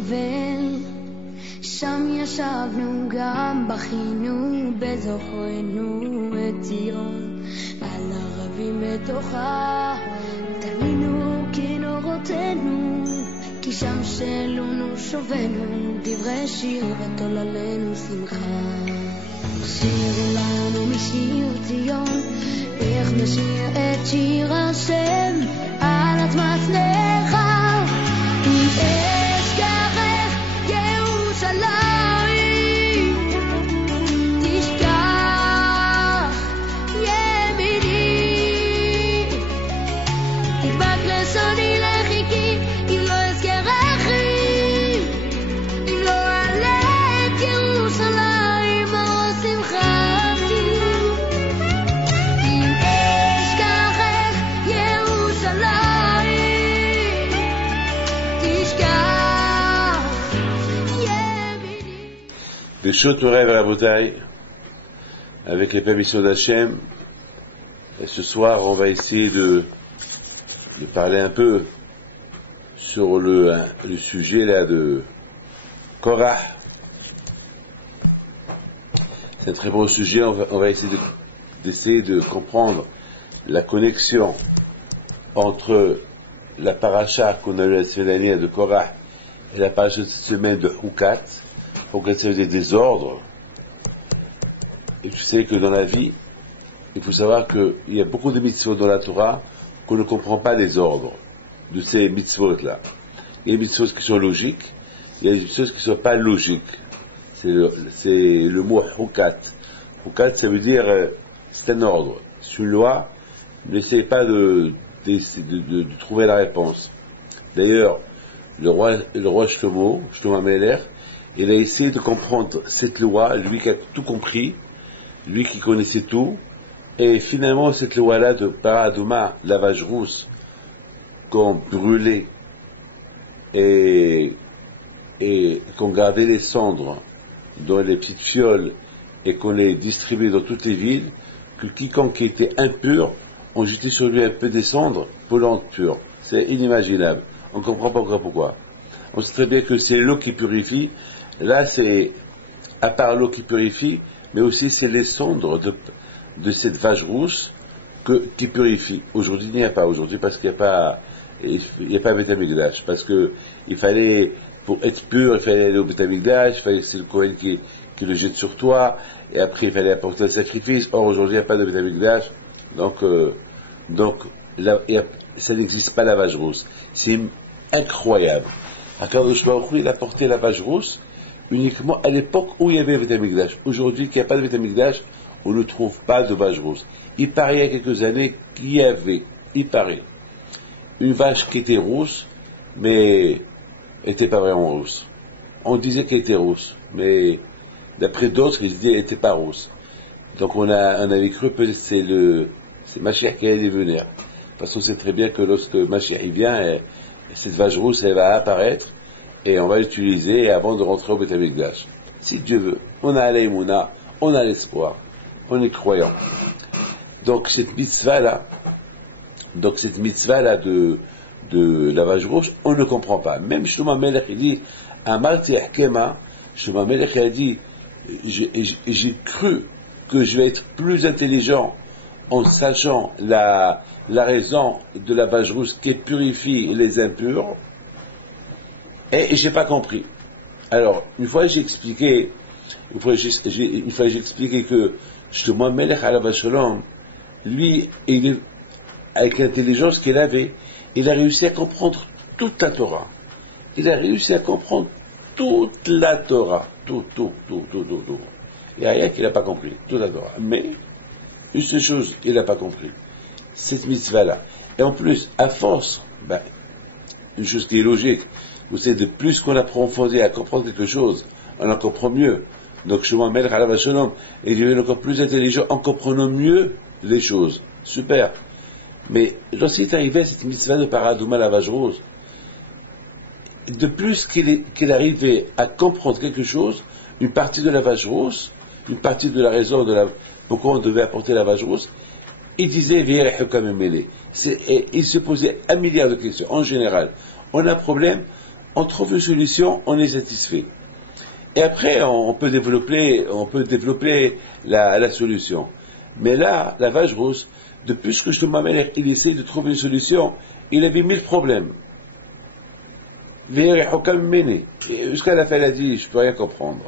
בבל, שם ישבנו גם בכינו בזוכרנו את ציון, על ערבים בתוכה תלינו כינורותינו, כי שם שלונו שובנו דברי שיר ותוללנו שמחה. שיר לנו משיר ציון, איך נשיר את שיר השם על אדמת נחל, אם אשכחך ירושלים תשכח ימיני, תדבק לשוני לחיכי אם לא אזכרכי, אם לא אעלה את ירושלים אור שמחתי, אם אשכחך ירושלים תשכח ימיני. Beshut Torah et Rabotai, avec les permissions d'Hachem, et ce soir on va essayer de parler un peu sur le sujet là de Korah. C'est un très beau sujet, on va essayer d'essayer de comprendre la connexion entre la paracha qu'on a eu la semaine dernière de Korah et la paracha de cette semaine de Hukat. Hukat, ça veut dire désordre. Et tu sais que dans la vie, il faut savoir qu'il y a beaucoup de mitzvot dans la Torah qu'on ne comprend pas les ordres de ces mitzvot-là. Il y a des mitzvot qui sont logiques, il y a des mitzvot qui ne sont pas logiques. C'est le mot Hukat. Hukat, ça veut dire, c'est un ordre, c'est une loi, n'essaye pas de trouver la réponse. D'ailleurs, le roi Shlomo Amelech, il a essayé de comprendre cette loi, lui qui a tout compris, lui qui connaissait tout, et finalement cette loi-là de Paradouma, la vache rousse, qu'on brûlait et qu'on gardait les cendres dans les petites fioles et qu'on les distribuait dans toutes les villes, que quiconque était impur, on jetait sur lui un peu des cendres pour le rendre pur. C'est inimaginable. On ne comprend pas encore pourquoi. On sait très bien que c'est l'eau qui purifie. Là, c'est, à part l'eau qui purifie, mais aussi c'est les cendres de cette vache rousse qui purifie. Aujourd'hui, il n'y a pas. Aujourd'hui, parce qu'il n'y a pas Beth Amikdash. Parce que il fallait, pour être pur, il fallait aller au Beth Amikdash, il fallait que c'est le Kohen qui le jette sur toi, et après il fallait apporter un sacrifice. Or, aujourd'hui, il n'y a pas de Beth Amikdash. Donc là, ça n'existe pas la vache rousse. C'est incroyable. Akadosh Baruch Hu, il a porté la vache rousse uniquement à l'époque où il y avait Beth Amikdash. Aujourd'hui, qu'il n'y a pas de Beth Amikdash, on ne trouve pas de vache rousse. Il paraît il y a quelques années qu'il y avait, une vache qui était rousse, mais n'était pas vraiment rousse. On disait qu'elle était rousse, mais d'après d'autres, ils disaient qu'elle n'était pas rousse. Donc on avait cru que c'est Mashiach qui allait venir. Parce qu'on sait très bien que lorsque Mashiach vient, cette vache rousse, elle va apparaître, et on va l'utiliser avant de rentrer au Beth Amikdash. Si Dieu veut, on a l'aïmouna, on a l'espoir, on est croyant. Donc cette mitzvah-là de la vache rouge, on ne comprend pas. Même Shlomo Amelech, il dit, Amarti Ahkema, Shlomo Amelech a dit, j'ai cru que je vais être plus intelligent en sachant la raison de la vache rouge qui purifie les impurs, et j'ai pas compris. Alors, une fois j'ai expliqué que Shlomo Amelech alav shalom, lui, avec l'intelligence qu'il avait, il a réussi à comprendre toute la Torah. Il a réussi à comprendre toute la Torah. Tout. Il n'y a rien qu'il n'a pas compris. Toute la Torah. Mais, une seule chose, il n'a pas compris. Cette mitzvah-là. Et en plus, à force, une chose qui est logique, vous savez, de plus qu'on approfondit à comprendre quelque chose, on en comprend mieux. Donc, Shlomo Amelech alav shalom, il devient encore plus intelligent en comprenant mieux les choses. Super. Mais lorsqu'il est arrivé à cette mitzvah de Paradouma, la vache rose, de plus qu'il arrivait à comprendre quelque chose, une partie de la vache rose, une partie de la raison pourquoi on devait apporter la vache rose, il disait il se posait 1 milliard de questions. En général, on a un problème, on trouve une solution, on est satisfait. Et après, on peut développer la solution. Mais là, la vache rousse, depuis que Shlomo Amelech, il essaie de trouver une solution, il avait 1000 problèmes. Jusqu'à la fin, il a dit, je peux rien comprendre.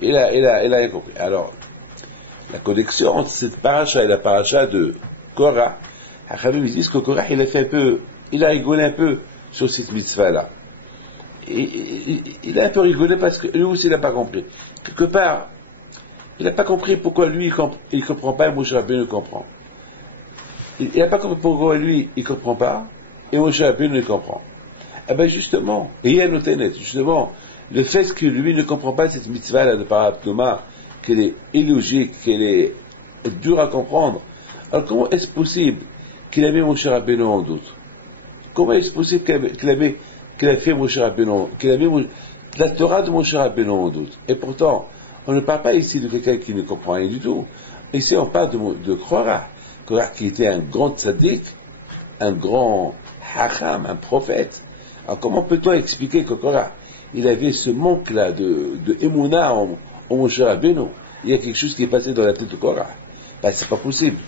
Il a rien compris. Alors, la connexion entre cette paracha et la paracha de Korah, Hachamim disent que Korah, il a rigolé un peu sur cette mitzvah-là. Il a un peu rigolé parce que lui aussi, il n'a pas compris. Quelque part, il n'a pas compris pourquoi lui, il comprend pas et Moshe Rabbeinu comprend. Il n'a pas compris pourquoi lui, il comprend pas et Moshe Rabbeinu comprend. Ah ben justement, justement, le fait que lui ne comprend pas cette mitzvah-là de Paraptoma, qu'elle est illogique, qu'elle est dure à comprendre, alors comment est-ce possible qu'il a mis Moshe Rabbeinu en doute? Comment est-ce possible qu'il a fait Moshe Rabbeinu, qu'il a mis la Torah de Moshe Rabbeinu en doute? Et pourtant, on ne parle pas ici de quelqu'un qui ne comprend rien du tout. Ici, on parle de Korah qui était un grand tzaddik, un grand hacham, un prophète. Alors comment peut-on expliquer que Korah, il avait ce manque-là de émouna en Moshe Rabbeinu? Il y a quelque chose qui est passé dans la tête de Korah. Ben, c'est pas possible.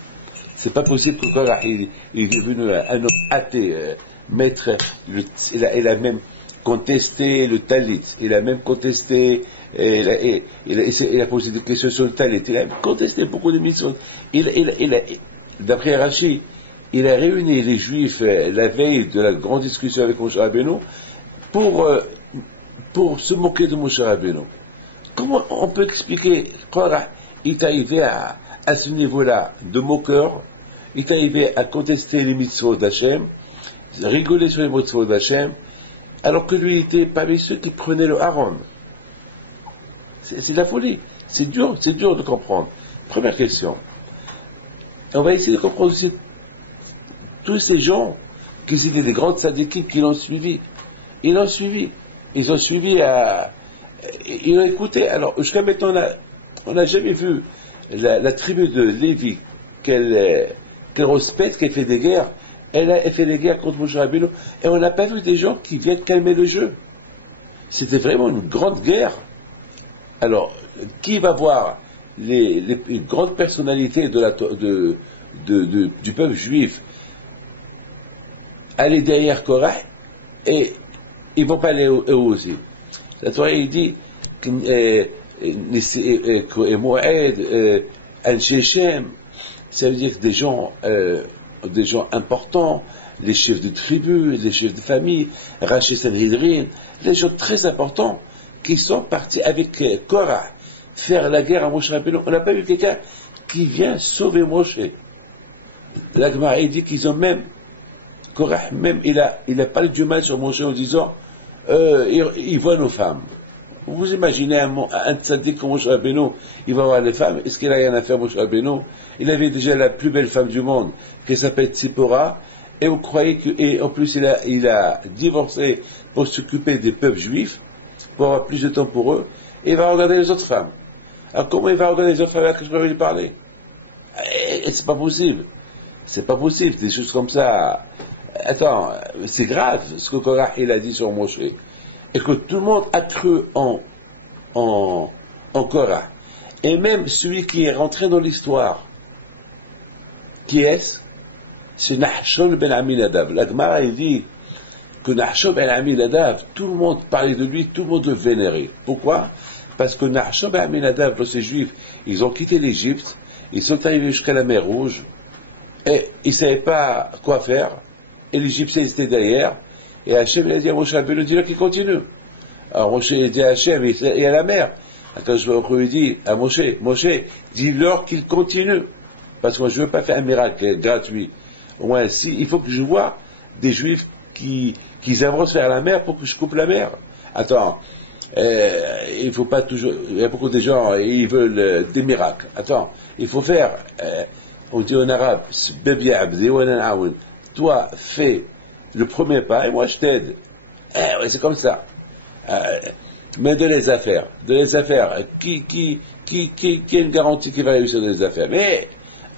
C'est pas possible que Korah, il est devenu un homme athée, il a même contesté le talit, il a même contesté, il a posé des questions sur le talit, il a même contesté beaucoup de mitzvot. D'après Rashi, il a réuni les Juifs la veille de la grande discussion avec Moshe Rabbeinu pour se moquer de Moshe Rabbeinu. Comment on peut expliquer Korah, il est arrivé à ce niveau-là de moqueur, il est arrivé à contester les mitzvot d'Hachem, rigoler sur les mitzvot d'Hachem, alors que lui était parmi ceux qui prenaient le haron. C'est de la folie. C'est dur de comprendre. Première question. On va essayer de comprendre aussi tous ces gens qui étaient des grandes tzadikim qui l'ont suivi. Ils ont suivi, ils ont écouté. Alors, jusqu'à maintenant, on n'a jamais vu la tribu de Lévi qu'elle respecte, qu'elle fait des guerres. Elle a fait des guerres contre Moshe Rabbeinu, et on n'a pas vu des gens qui viennent calmer le jeu. C'était vraiment une grande guerre. Alors, qui va voir les grandes personnalités du peuple juif aller derrière Korah, et ils vont pas aller eux aussi. La Torah, il dit Moed, Al-Shechem, ça veut dire que des gens importants, les chefs de tribus, les chefs de famille, Rashi Sanhedrin, les gens très importants qui sont partis avec Korah faire la guerre à Moshe Rabbeinu. On n'a pas vu quelqu'un qui vient sauver Moshe. La Gemara dit qu'ils ont même, Korah même, il a parlé du mal sur Moshe en disant, il voit nos femmes. Vous imaginez un tzaddik comme Moshe Rabbeinu, il va voir les femmes, est-ce qu'il a rien à faire Moshe Rabbeinu? Il avait déjà la plus belle femme du monde, qui s'appelle Tzipora, et vous croyez et en plus il a divorcé pour s'occuper des peuples juifs, pour avoir plus de temps pour eux, et il va regarder les autres femmes. Alors comment il va regarder les autres femmes que je peux lui parler? Et c'est pas possible. C'est pas possible, des choses comme ça. Attends, c'est grave ce que Korah il a dit sur Moshe. Et que tout le monde a cru en Korah. Et même celui qui est rentré dans l'histoire, qui est-ce? C'est Nahshon ben Aminadab. La Gemara dit que Nahshon ben Aminadab, tout le monde parlait de lui, tout le monde le vénérait. Pourquoi? Parce que Nahshon ben Aminadab, ces juifs, ils ont quitté l'Égypte, ils sont arrivés jusqu'à la mer Rouge, et ils ne savaient pas quoi faire, et l'Égyptien était derrière, et Hachem a dit à Moshe Rabbeinu, dis-leur qu'il continue. Alors Moshe dit à Hachem, et à la mer. Quand je lui dis à Moshe, dis-leur qu'il continue. Parce que moi je ne veux pas faire un miracle gratuit. Au moins, il faut que je vois des juifs qui avancent vers la mer pour que je coupe la mer. Attends, il faut pas toujours, il y a beaucoup de gens, ils veulent des miracles. Attends, il faut faire, on dit en arabe, toi fais le premier pas et moi je t'aide. Ouais, c'est comme ça. Mais de les affaires. Qui a une garantie qui va réussir dans les affaires? Mais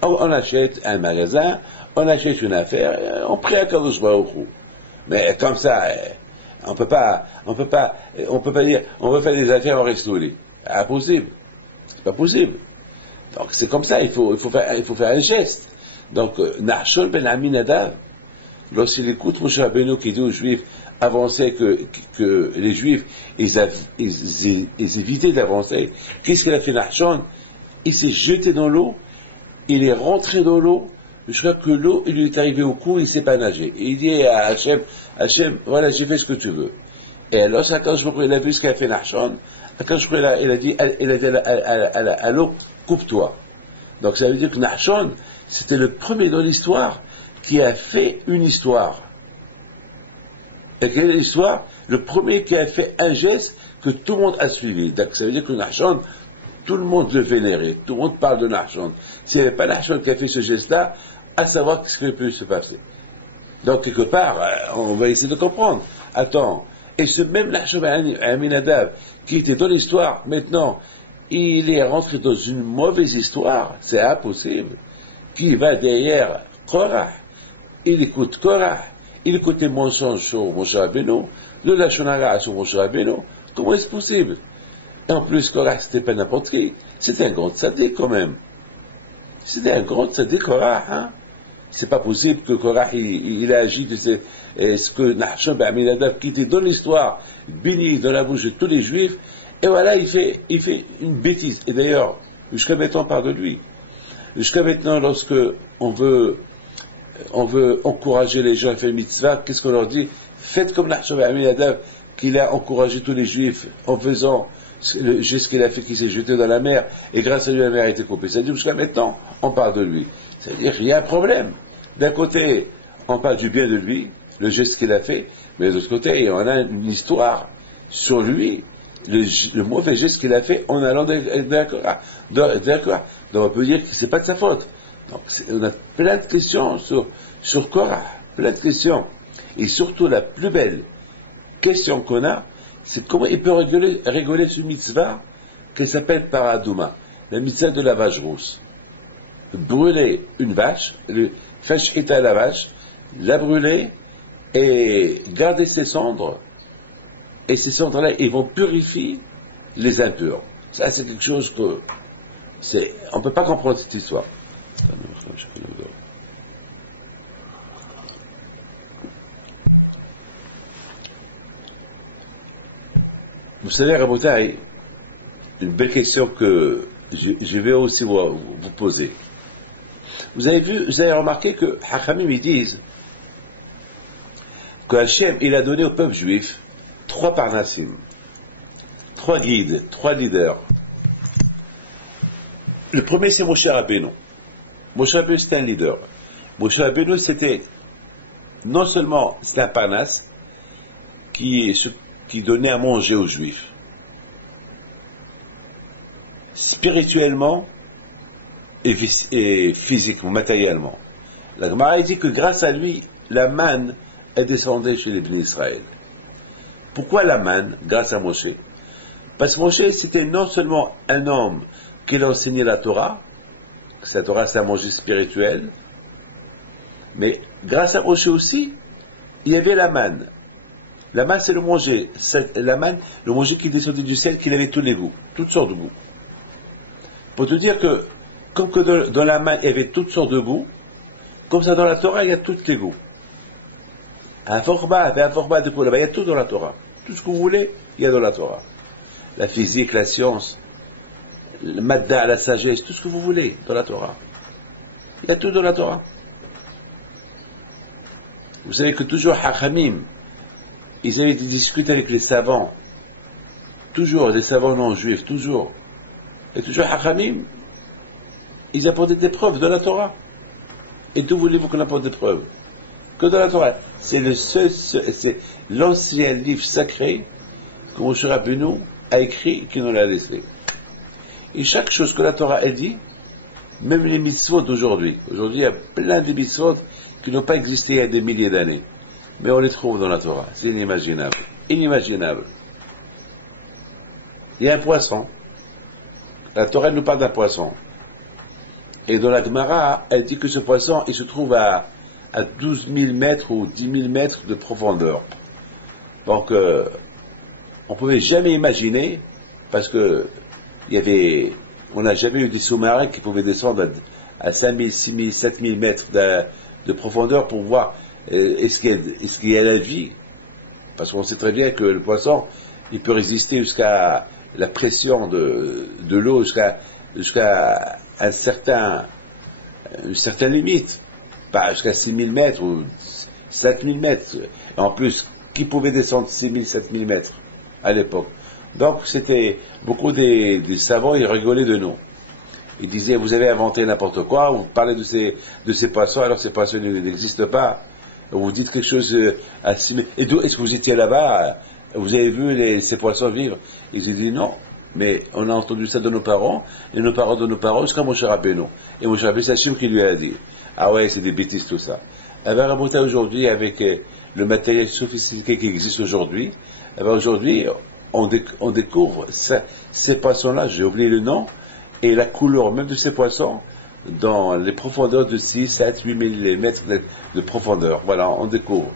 on achète un magasin, on achète une affaire, on prie à Kadosh Baruch Hu. Mais comme ça, On peut pas dire, on veut faire des affaires en resto-lit. Impossible. C'est pas possible. Donc c'est comme ça, il faut faire un geste. Donc, Nachshon ben Aminadav, lorsqu'il écoute Moshe Rabbeinu qui dit aux Juifs, avancer, que les Juifs, ils évitaient d'avancer, qu'est-ce qu'il a fait Nachshon? Il s'est jeté dans l'eau, il est rentré dans l'eau, jusqu'à que l'eau, il lui est arrivé au cou, il ne sait pas nager. Et il dit à Hachem, voilà, j'ai fait ce que tu veux. Et alors, il a vu ce qu'a fait Nachshon, il a dit à l'eau, coupe-toi. Donc ça veut dire que Nachshon, c'était le premier dans l'histoire qui a fait une histoire. Et quelle est l'histoire? Le premier qui a fait un geste que tout le monde a suivi. Donc ça veut dire que Nachshon, tout le monde le vénérait, tout le monde parle de Nachshon. S'il n'y avait pas Nachshon qui a fait ce geste-là, à savoir ce qui peut se passer. Donc quelque part, on va essayer de comprendre. Attends, et ce même Nachshon Aminadav, qui était dans l'histoire, maintenant, il est rentré dans une mauvaise histoire, c'est impossible. Qui va derrière Korah, il écoute Korah, il écoute les mensonges sur Moshe Rabbeinu, le Lashon Hara sur Moshe Rabbeinu, comment est-ce possible? Et en plus, Korah, c'était pas n'importe qui, c'était un grand tzaddik quand même. C'était un grand tzaddik, Korah, hein? C'est pas possible que Korah, il a agi de ce que Nachshon ben Aminadav, qui était dans l'histoire, béni dans la bouche de tous les Juifs, et voilà, il fait une bêtise. Et d'ailleurs, jusqu'à maintenant, on parle de lui. Jusqu'à maintenant, lorsque on veut encourager les gens à faire mitzvah, qu'est-ce qu'on leur dit? Faites comme Nachshon ben Aminadav, qu'il a encouragé tous les Juifs en faisant le geste qu'il a fait, qu'il s'est jeté dans la mer, et grâce à lui, la mer a été coupée. C'est-à-dire, jusqu'à maintenant, on parle de lui. C'est-à-dire qu'il y a un problème. D'un côté, on parle du bien de lui, le geste qu'il a fait, mais de l'autre côté, on a une histoire sur lui, le mauvais geste qu'il a fait en allant d'accord. Donc on peut dire que c'est pas de sa faute. Donc on a plein de questions sur Korah, plein de questions. Et surtout la plus belle question qu'on a, c'est comment il peut rigoler sur mitzvah qui s'appelle Paradouma, la mitzvah de la vache rousse. Brûler une vache, faire shkita à la vache, la brûler et garder ses cendres. Et ces cendres-là, ils vont purifier les impurs. Ça, c'est quelque chose que on ne peut pas comprendre cette histoire. Vous savez, Rabotai, une belle question que je vais aussi vous poser. Vous avez remarqué que Hachamim, ils disent que Hachem, il a donné au peuple juif 3 parnassim, 3 guides, 3 leaders. Le premier, c'est Moshe Rabbeinu. Moshe Rabbeinu, c'était un leader. Moshe Rabbeinu, c'était non seulement c'était un parnasse qui donnait à manger aux juifs, spirituellement et physiquement, matériellement. La Gemara dit que grâce à lui, la manne est descendue chez les Bnei Israël. Pourquoi la manne, grâce à Moshe? Parce que Moshe, c'était non seulement un homme qui a enseigné la Torah, la Torah c'est un manger spirituel, mais grâce à Moshe aussi, il y avait la manne. La manne, c'est le manger. La manne, le manger qui descendait du ciel, qu'il avait tous les goûts, toutes sortes de goûts. Pour te dire que, comme que dans la manne, il y avait toutes sortes de goûts, comme ça dans la Torah, il y a tous les goûts. Un format de quoi là-bas, il y a tout dans la Torah. Tout ce que vous voulez, il y a dans la Torah. La physique, la science, le madda, la sagesse, tout ce que vous voulez dans la Torah. Il y a tout dans la Torah. Vous savez que toujours Hachamim, ils avaient discuté avec les savants, toujours, des savants non juifs, toujours. Et toujours Hachamim, ils apportaient des preuves de la Torah. Et d'où voulez-vous qu'on apporte des preuves? Que dans la Torah. C'est l'ancien livre sacré que Moshe Rabbeinu a écrit et qui nous l'a laissé. Et chaque chose que la Torah a dit, même les mitzvot d'aujourd'hui. Aujourd'hui, il y a plein de mitzvot qui n'ont pas existé il y a des milliers d'années. Mais on les trouve dans la Torah. C'est inimaginable. Inimaginable. Il y a un poisson. La Torah nous parle d'un poisson. Et dans la Gemara, elle dit que ce poisson, il se trouve à 12 000 mètres ou 10 000 mètres de profondeur. Donc, on ne pouvait jamais imaginer, parce que on n'a jamais eu des sous-marins qui pouvaient descendre à 5000, 6000, 7000 mètres de profondeur pour voir est-ce qu'il y a la vie. Parce qu'on sait très bien que le poisson, il peut résister jusqu'à la pression de l'eau, jusqu'à une certaine limite. Pas jusqu'à 6000 mètres ou 5000 mètres. En plus, qui pouvait descendre 6000, 7000 mètres à l'époque? Donc, c'était beaucoup des savants, ils rigolaient de nous. Ils disaient, vous avez inventé n'importe quoi, vous parlez de ces poissons, alors ces poissons n'existent pas. Vous dites quelque chose à 6000. Et d'où est-ce que vous étiez là-bas? Vous avez vu ces poissons vivre? Ils ont dit non. Mais on a entendu ça de nos parents, et nos parents de nos parents, jusqu'à Moshe Rabbeinu. Et Moshe Rabbeinu, c'est Hachem qui lui a dit. Ah ouais, c'est des bêtises tout ça. Eh bien, Rabotai, aujourd'hui, avec le matériel sophistiqué qui existe aujourd'hui, eh bien, aujourd'hui, on découvre ces poissons-là, j'ai oublié le nom, et la couleur même de ces poissons, dans les profondeurs de 6, 7, 8 mm de profondeur. Voilà, on découvre.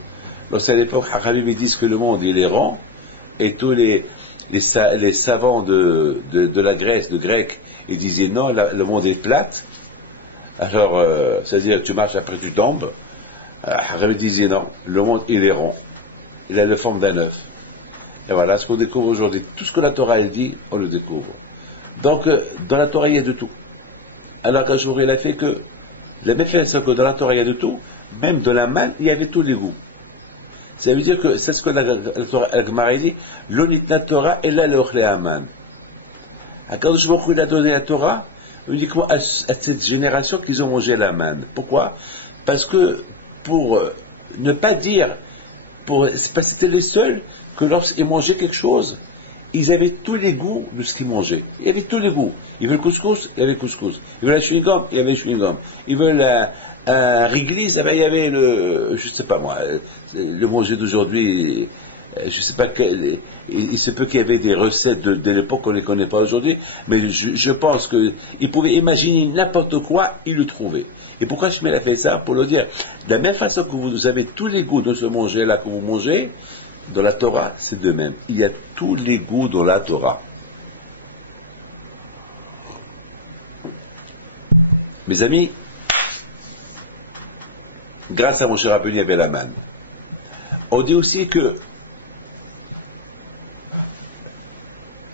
Lorsqu'à l'époque, Hachamim disent que le monde, il est rond, et tous les savants de la Grèce, de grec, ils disaient non, le monde est plate. Alors, c'est-à-dire que tu marches après tu tombes. Hachamim disait non, le monde il est rond. Il a la forme d'un œuf. Et voilà ce qu'on découvre aujourd'hui. Tout ce que la Torah elle dit, on le découvre. Donc, dans la Torah il y a de tout. Alors qu'Achour il a fait que, de la même façon que dans la Torah il y a de tout, même de la manne, il y avait tous les goûts. Ça veut dire que c'est ce que la Gemara dit, l'onitna Torah et la l'ochle aman. Quand il a donné la Torah, uniquement à cette génération qu'ils ont mangé la manne. Pourquoi? Parce que, pour ne pas dire, parce que c'était les seuls que lorsqu'ils mangeaient quelque chose, ils avaient tous les goûts de ce qu'ils mangeaient. Il y avait tous les goûts. Ils veulent couscous, il y avait couscous. Ils veulent un chewing-gum, il y avait chewing-gum. Ils veulent un réglisse, eh ben, il y avait je sais pas moi, le manger d'aujourd'hui, je sais pas il se peut qu'il y avait des recettes de l'époque qu'on ne les connaît pas aujourd'hui, mais je pense qu'ils pouvaient imaginer n'importe quoi, ils le trouvaient. Et pourquoi Shmuel a fait ça? Pour le dire, de la même façon que vous avez tous les goûts de ce manger-là que vous mangez, dans la Torah, c'est de même. Il y a tous les goûts dans la Torah. Mes amis, grâce à Moshe Rabbeinu, il y avait la manne. On dit aussi que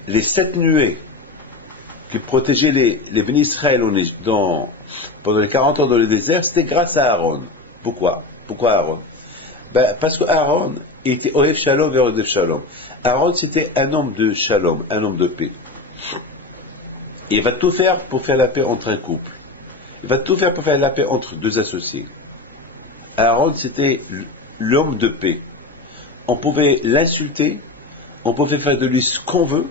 les 7 nuées qui protégeaient les bénis Israël pendant les 40 ans dans le désert, c'était grâce à Aaron. Pourquoi Aaron? Parce que Aaron était Ohev Shalom et Ohev Shalom. Aaron, c'était un homme de Shalom, un homme de paix. Il va tout faire pour faire la paix entre un couple. Il va tout faire pour faire la paix entre deux associés. Aaron, c'était l'homme de paix. On pouvait l'insulter, on pouvait faire de lui ce qu'on veut.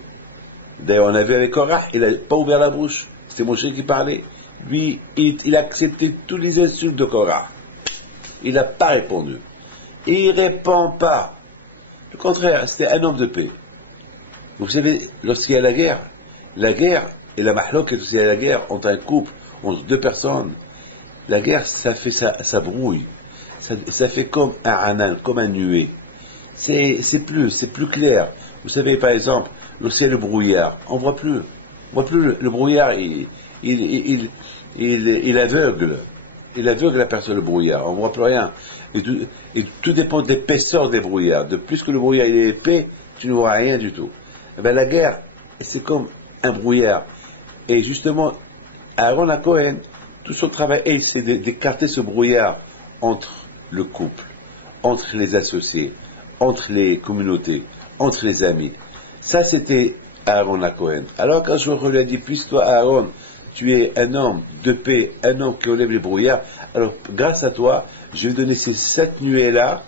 D'ailleurs, on a vu avec Korah, il n'a pas ouvert la bouche. C'était Moshe qui parlait. Lui, il a accepté tous les insultes de Korah. Il n'a pas répondu. Et il ne répond pas. Le contraire, c'était un homme de paix. Vous savez, lorsqu'il y a la guerre et la mahlok, lorsqu'il y a la guerre entre un couple, entre deux personnes, la guerre, ça brouille. Ça fait comme un anan, comme un nuée. C'est plus clair. Vous savez, par exemple, lorsqu'il y a le brouillard, on voit plus le brouillard, il aveugle. Il aveugle la personne, le brouillard. On ne voit plus rien. Et tout dépend de l'épaisseur des brouillards. De plus que le brouillard est épais, tu ne vois rien du tout. Eh bien, la guerre, c'est comme un brouillard. Et justement, Aaron à Cohen, tout son travail, c'est d'écarter ce brouillard entre le couple, entre les associés, entre les communautés, entre les amis. Ça, c'était Aaron à Cohen. Alors, quand je lui ai dit, puisse-toi, Aaron, tu es un homme de paix, un homme qui enlève les brouillards, alors grâce à toi, je vais donner ces 7 nuées-là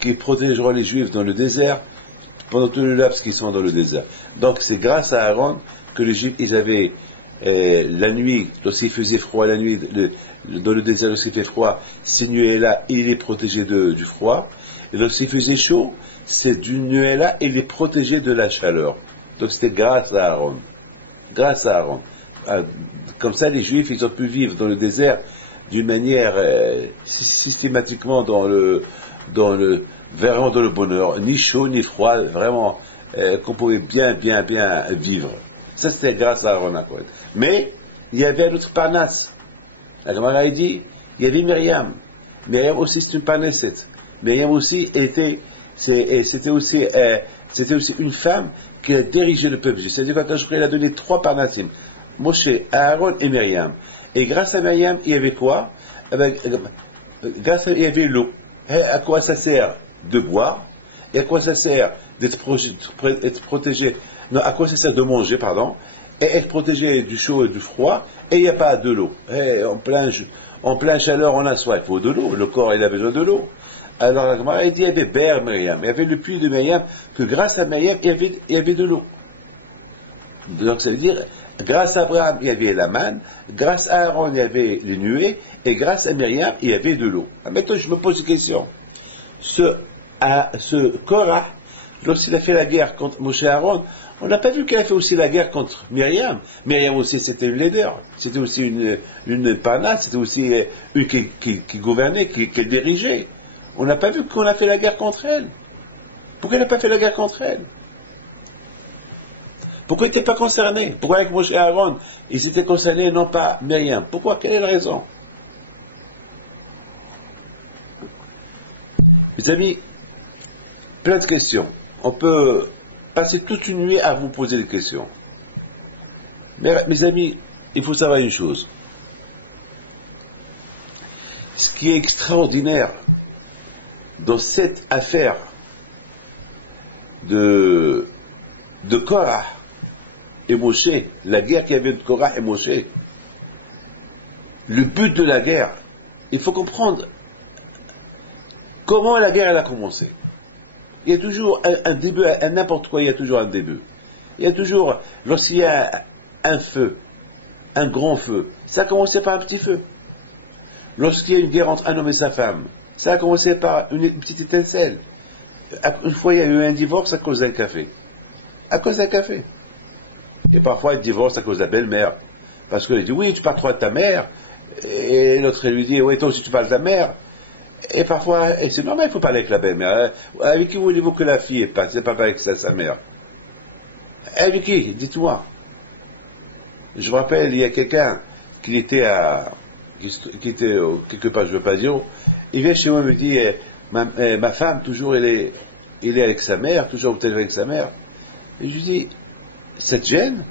qui protégeront les Juifs dans le désert pendant tout le laps qu'ils sont dans le désert. Donc c'est grâce à Aaron que les Juifs, ils avaient la nuit, lorsqu'il faisait froid la nuit, dans le désert lorsqu'il fait froid, ces nuées-là, il est protégé du froid. Et lorsqu'il faisait chaud, ces nuées-là, il est protégé de la chaleur. Donc c'était grâce à Aaron. Grâce à Aaron. Comme ça, les Juifs, ils ont pu vivre dans le désert d'une manière systématiquement vraiment dans le bonheur, ni chaud ni froid, vraiment qu'on pouvait bien vivre. Ça c'était grâce à Aaron HaKohen. Mais il y avait un autre Parnasse. La Gemara dit, il y avait Myriam. Myriam aussi c'est une Parnesset. Myriam aussi c'était aussi une femme qui a dirigé le peuple. C'est-à-dire qu'il a donné 3 Parnassim. Moshe, Aaron et Myriam. Et grâce à Myriam, il y avait quoi? Grâce à il y avait l'eau. Et à quoi ça sert de boire? Et à quoi ça sert d'être protégé? Non, à quoi ça sert de manger, pardon? Et être protégé du chaud et du froid, et il n'y a pas de l'eau. En plein chaleur, on a soif, il faut de l'eau. Le corps, il a besoin de l'eau. Alors, la Gemara dit, il y avait Ber Myriam. Il y avait le puits de Myriam, que grâce à Myriam, il y avait de l'eau. Donc, ça veut dire, grâce à Abraham, il y avait la manne, grâce à Aaron, il y avait les nuées, et grâce à Myriam, il y avait de l'eau. Maintenant, je me pose une question. Ce Korah, lorsqu'il a fait la guerre contre Moshe et Aaron, on n'a pas vu qu'il a fait aussi la guerre contre Myriam. Myriam aussi, c'était une leader. C'était aussi une panade, c'était aussi une qui gouvernait, qui dirigeait. On n'a pas vu qu'on a fait la guerre contre elle. Pourquoi il n'a pas fait la guerre contre elle? Pourquoi il n'était pas concerné? Pourquoi avec Moshe et Aaron, ils étaient concernés, non pas Myriam? Pourquoi? Quelle est la raison? Mes amis, plein de questions. On peut passer toute une nuit à vous poser des questions. Mais mes amis, il faut savoir une chose. Ce qui est extraordinaire dans cette affaire de Korah et Moshe, la guerre qu'il y avait entre Korah et Moshe, le but de la guerre, il faut comprendre comment la guerre elle a commencé. Il y a toujours un début, à n'importe quoi, il y a toujours un début. Il y a toujours, lorsqu'il y a un feu, un grand feu, ça a commencé par un petit feu. Lorsqu'il y a une guerre entre un homme et sa femme, ça a commencé par une petite étincelle. Une fois, il y a eu un divorce à cause d'un café. À cause d'un café. Et parfois, il divorce à cause de la belle-mère. Parce qu'elle dit, oui, tu parles trop de ta mère. Et l'autre, elle lui dit, oui, toi aussi, tu parles de ta mère. Et parfois, c'est normal, il faut parler avec la belle-mère. Avec qui voulez-vous que la fille parle? C'est pas avec sa mère. Avec qui? Dites-moi. Je me rappelle, il y a quelqu'un qui était quelque part, je veux pas dire, il vient chez moi et me dit, ma femme, toujours, elle est avec sa mère, toujours au téléphone avec sa mère. Et je lui dis, ça te gêne?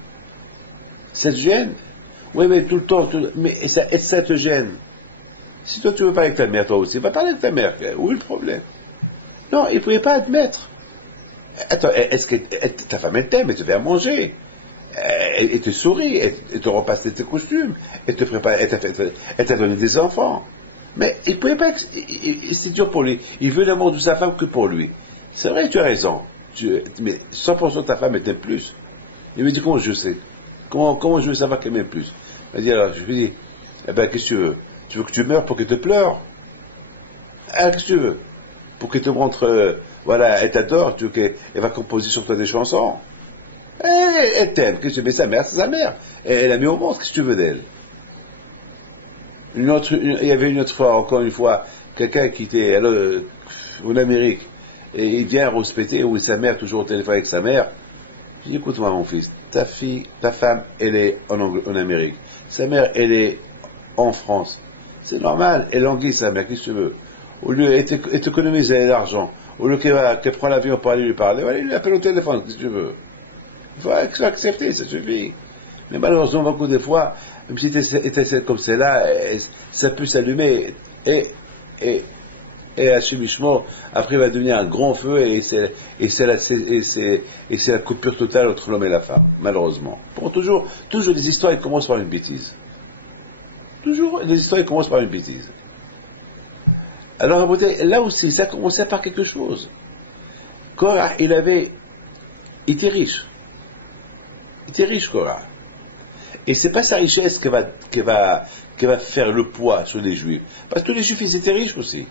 Ça te gêne? Oui, mais tout le temps, mais ça te gêne? Si toi tu veux parler avec ta mère, toi aussi, va parler avec ta mère. Où est le problème? Non, il ne pouvait pas admettre. Attends, est-ce que ta femme elle t'aime, elle te fait à manger, elle te sourit, elle te repasse tes costumes, elle te prépare, elle t'a donné des enfants. Mais il ne pouvait pas, c'est dur pour lui. Il veut l'amour de sa femme que pour lui. C'est vrai, tu as raison. Mais 100% de ta femme elle t'aime plus. Il me dit, comment je sais? Comment je veux savoir qu'elle m'aime plus? Il m'a dit, alors, je lui dis, eh ben, qu'est-ce que tu veux? Tu veux que tu meurs pour qu'elle te pleure? Ah, qu'est-ce que tu veux? Pour qu'elle te montre, voilà, elle t'adore, tu veux qu'elle va composer sur toi des chansons? Elle t'aime, qu'est-ce que tu veux? Mais sa mère, c'est sa mère. Elle l'a mis au monde, qu'est-ce que tu veux d'elle? Il y avait une autre fois, encore une fois, quelqu'un qui était en Amérique, et il vient à rouspéter, où sa mère, toujours au téléphone avec sa mère. Je dis, écoute-moi, mon fils, ta femme, elle est en Amérique. Sa mère, elle est en France. C'est normal, elle languit sa mère, qu'est-ce que tu veux? Au lieu d'économiser l'argent, au lieu qu'elle prend l'avion pour aller lui parler, voilà, il lui appelle au téléphone, qu'est-ce que tu veux? Il faut accepter, ça suffit. Mais malheureusement, beaucoup de fois, même si étincelle comme celle-là, ça peut s'allumer, et à Shemishmo, après il va devenir un grand feu, et c'est la coupure totale entre l'homme et la femme, malheureusement. Pour toujours des histoires, elles commencent par une bêtise. Toujours, les histoires commencent par une bêtise. Alors, là aussi, ça commençait par quelque chose. Korah, il était riche. Il était riche, Korah. Et c'est pas sa richesse qui va faire le poids sur les Juifs. Parce que tous les Juifs, ils étaient riches aussi.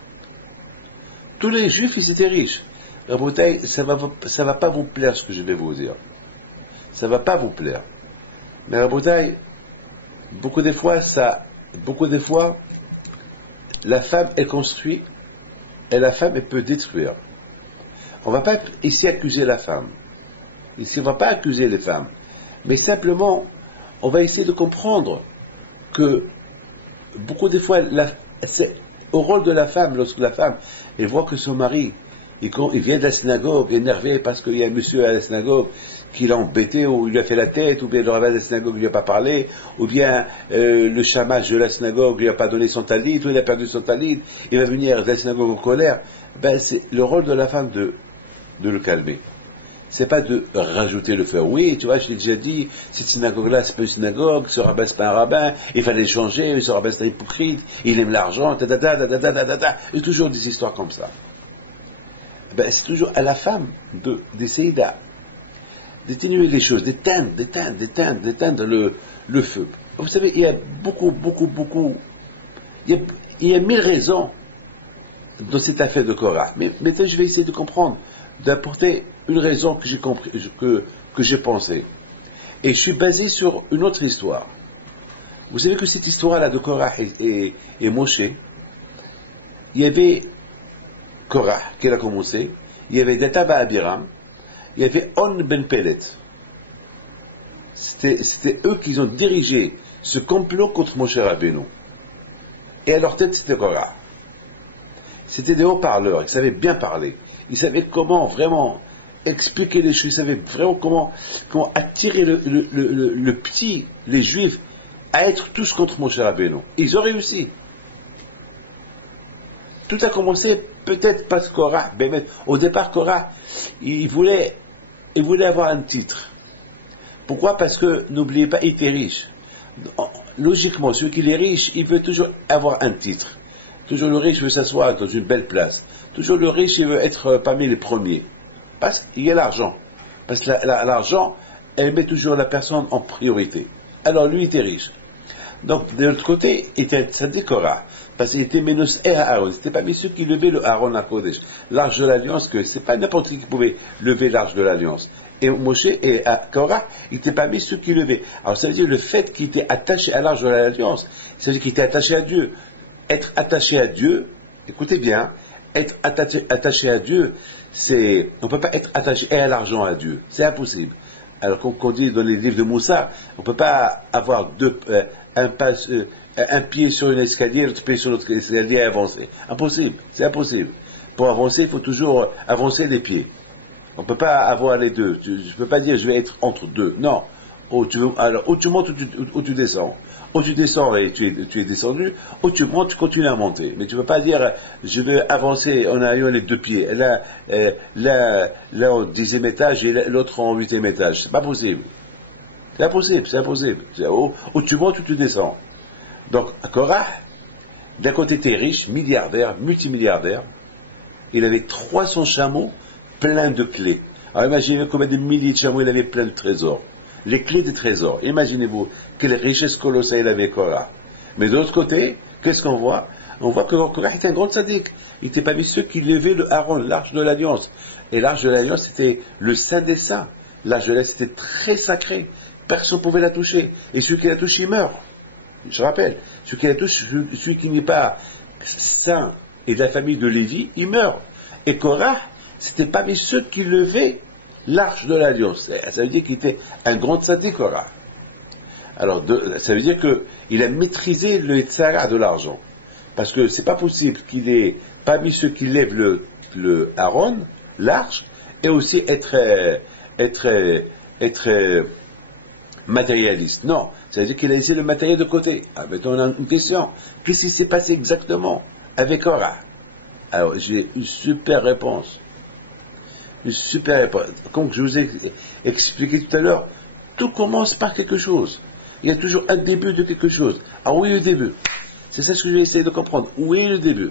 Tous les Juifs, ils étaient riches. Rabotai, ça va pas vous plaire ce que je vais vous dire. Ça va pas vous plaire. Mais Rabotai, beaucoup des fois, la femme, elle construit, et la femme, elle peut détruire. On ne va pas ici accuser la femme. Ici, on ne va pas accuser les femmes. Mais simplement, on va essayer de comprendre que beaucoup des fois, c'est au rôle de la femme, lorsque la femme elle voit que son mari, il vient de la synagogue énervé parce qu'il y a un monsieur à la synagogue qui l'a embêté, ou il lui a fait la tête, ou bien le rabbin de la synagogue ne lui a pas parlé, ou bien le shamash de la synagogue ne lui a pas donné son talit, ou il a perdu son talit, il va venir de la synagogue en colère. Ben, c'est le rôle de la femme de le calmer. C'est pas de rajouter le feu. Oui, tu vois, je l'ai déjà dit, cette synagogue-là, c'est pas une synagogue, ce rabbin, c'est pas un rabbin, il fallait le changer, ce rabbin, c'est un hypocrite, il aime l'argent, et toujours des histoires comme ça. Ben, c'est toujours à la femme d'essayer d'atténuer les choses, d'éteindre le feu. Vous savez, il y a il y a 1000 raisons dans cette affaire de Korah. Mais maintenant, je vais essayer de comprendre, d'apporter une raison que j'ai compris, que j'ai pensé. Et je suis basé sur une autre histoire. Vous savez que cette histoire-là de Korah et Moshe, il y avait Korah qui a commencé, il y avait Dathan ben Abiram, il y avait On ben Pelet. C'était eux qui ont dirigé ce complot contre Moshe Rabbeinu. Et à leur tête, c'était Korah. C'était des haut-parleurs, ils savaient bien parler. Ils savaient comment vraiment expliquer les choses, ils savaient vraiment comment attirer les Juifs à être tous contre Moshe Rabbeinu. Ils ont réussi. Tout a commencé peut-être parce que Korah, au départ Korah, il voulait avoir un titre. Pourquoi? Parce que, n'oubliez pas, il était riche. Logiquement, celui qui est riche, il veut toujours avoir un titre. Toujours le riche veut s'asseoir dans une belle place. Toujours le riche, il veut être parmi les premiers. Parce qu'il y a l'argent. Parce que l'argent, elle met toujours la personne en priorité. Alors lui, il était riche. Donc, de l'autre côté, ça décora. Parce qu'il était Ménos et Aaron. C'était pas mis ceux qui levaient le Aaron à Kodesh. L'arche de l'Alliance, que c'est pas n'importe qui pouvait lever l'arche de l'Alliance. Et Moshe et Korah, il n'était pas mis ceux qui levaient. Alors, ça veut dire le fait qu'il était attaché à l'arche de l'Alliance, ça veut dire qu'il était attaché à Dieu. Être attaché à Dieu, écoutez bien, être attaché à Dieu, on ne peut pas être attaché à l'argent à Dieu. C'est impossible. Alors qu'on dit dans les livres de Moussa, on ne peut pas avoir un pied sur un escalier, l'autre pied sur l'autre escalier et avancer. Impossible, c'est impossible. Pour avancer, il faut toujours avancer les pieds. On ne peut pas avoir les deux. Je ne peux pas dire je vais être entre deux. Non. Ou tu montes ou tu descends. Ou tu descends et tu es descendu, ou tu montes, tu continues à monter. Mais tu ne peux pas dire je vais avancer en ayant les deux pieds. Là au 10e étage et l'autre en 8e étage. C'est pas possible. C'est impossible. Ou tu montes ou tu descends. Donc, Korah, d'un côté était riche, milliardaire, multimilliardaire. Il avait 300 chameaux pleins de clés. Alors imaginez combien de milliers de chameaux il avait plein de trésors. Les clés des trésors. Imaginez-vous quelle richesse colossale avait Korah. Mais de l'autre côté, qu'est-ce qu'on voit? On voit que Korah était un grand sadique. Il n'était pas mis ceux qui levaient le Aaron, l'arche de l'Alliance. Et l'arche de l'Alliance, c'était le saint des saints. L'arche de l'Alliance, c'était très sacré. Personne ne pouvait la toucher. Et celui qui la touche, il meurt. Je rappelle, celui qui n'est pas saint et de la famille de Lévi, il meurt. Et Korah, c'était pas mis ceux qui levaient l'arche de l'Alliance. Ça veut dire qu'il était un grand tzaddik, Korah. Alors, ça veut dire qu'il a maîtrisé le tzara de l'argent. Parce que c'est pas possible qu'il ait pas mis ceux qui lèvent le Aaron, l'arche, et aussi être matérialiste. Non, ça veut dire qu'il a laissé le matériel de côté. Ah, maintenant on a une question. Qu'est-ce qui s'est passé exactement avec Korah? Alors, j'ai une super réponse. Comme je vous ai expliqué tout à l'heure, tout commence par quelque chose. Il y a toujours un début de quelque chose. Ah oui, le début. C'est ça ce que je vais essayer de comprendre. Où est le début?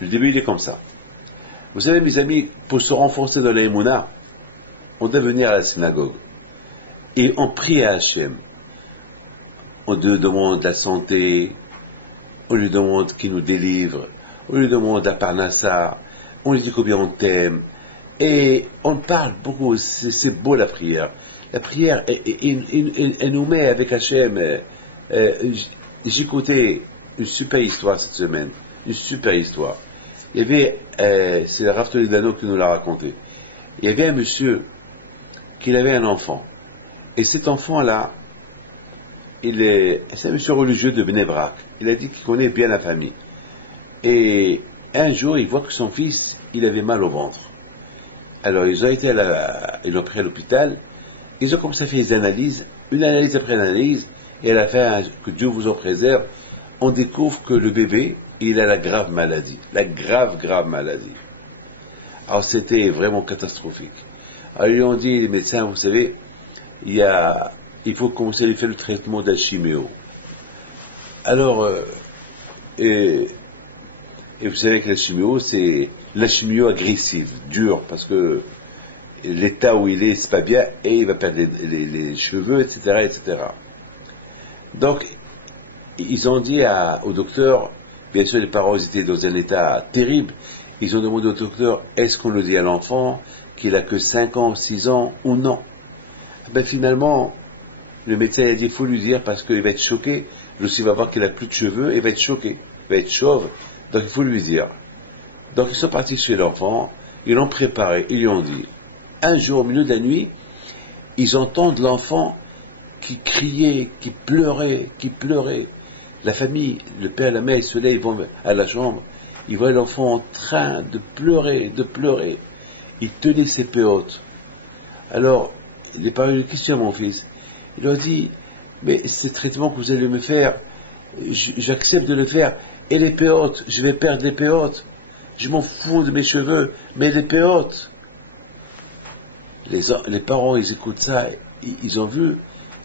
Le début, il est comme ça. Vous savez, mes amis, pour se renforcer dans l'émouna, on doit venir à la synagogue. Et on prie à Hachem. On lui demande la santé, on lui demande qu'il nous délivre, on lui demande la parnassa, on lui dit combien on t'aime. Et on parle beaucoup, c'est beau la prière. La prière, elle nous met avec Hachem. J'écoutais une super histoire cette semaine. Une super histoire. Il y avait, c'est le Rav Toledano qui nous l'a raconté. Il y avait un monsieur qui avait un enfant. Et cet enfant-là, c'est un monsieur religieux de Bnei Brak. Il a dit qu'il connaît bien la famille. Et un jour, il voit que son fils, il avait mal au ventre. Alors, ils l'ont pris à l'hôpital. Ils ont commencé à faire des analyses, une analyse après une analyse, et à la fin, que Dieu vous en préserve, on découvre que le bébé, il a la grave maladie. La grave maladie. Alors, c'était vraiment catastrophique. Alors, ils lui ont dit, les médecins, vous savez, il faut commencer à faire le traitement de la chiméo. Alors, et vous savez que la chiméo, c'est la chiméo agressive, dure, parce que l'état où il est, c'est pas bien, et il va perdre les cheveux, etc., etc. Donc, ils ont dit au docteur, bien sûr les parents étaient dans un état terrible, ils ont demandé au docteur, est-ce qu'on le dit à l'enfant, qu'il a que 5 ans, 6 ans, ou non? Ben finalement, le médecin a dit, il faut lui dire, parce qu'il va être choqué, il va voir qu'il a plus de cheveux, et il va être choqué, il va être chauve, donc il faut lui dire. Donc ils sont partis chez l'enfant, ils l'ont préparé, ils lui ont dit. Un jour, au milieu de la nuit, ils entendent l'enfant qui criait, qui pleurait. La famille, le père et la mère, ils se lèvent, ils vont à la chambre, ils voient l'enfant en train de pleurer. Il tenait ses péotes. Alors, les parents lui disent, qu'est-ce qu'il y a, mon fils? Il leur dit, mais ces traitements que vous allez me faire, j'accepte de le faire, et les péotes, je vais perdre les péotes. Je m'en fous de mes cheveux, mais les péotes. Les parents, ils écoutent ça, ils ont vu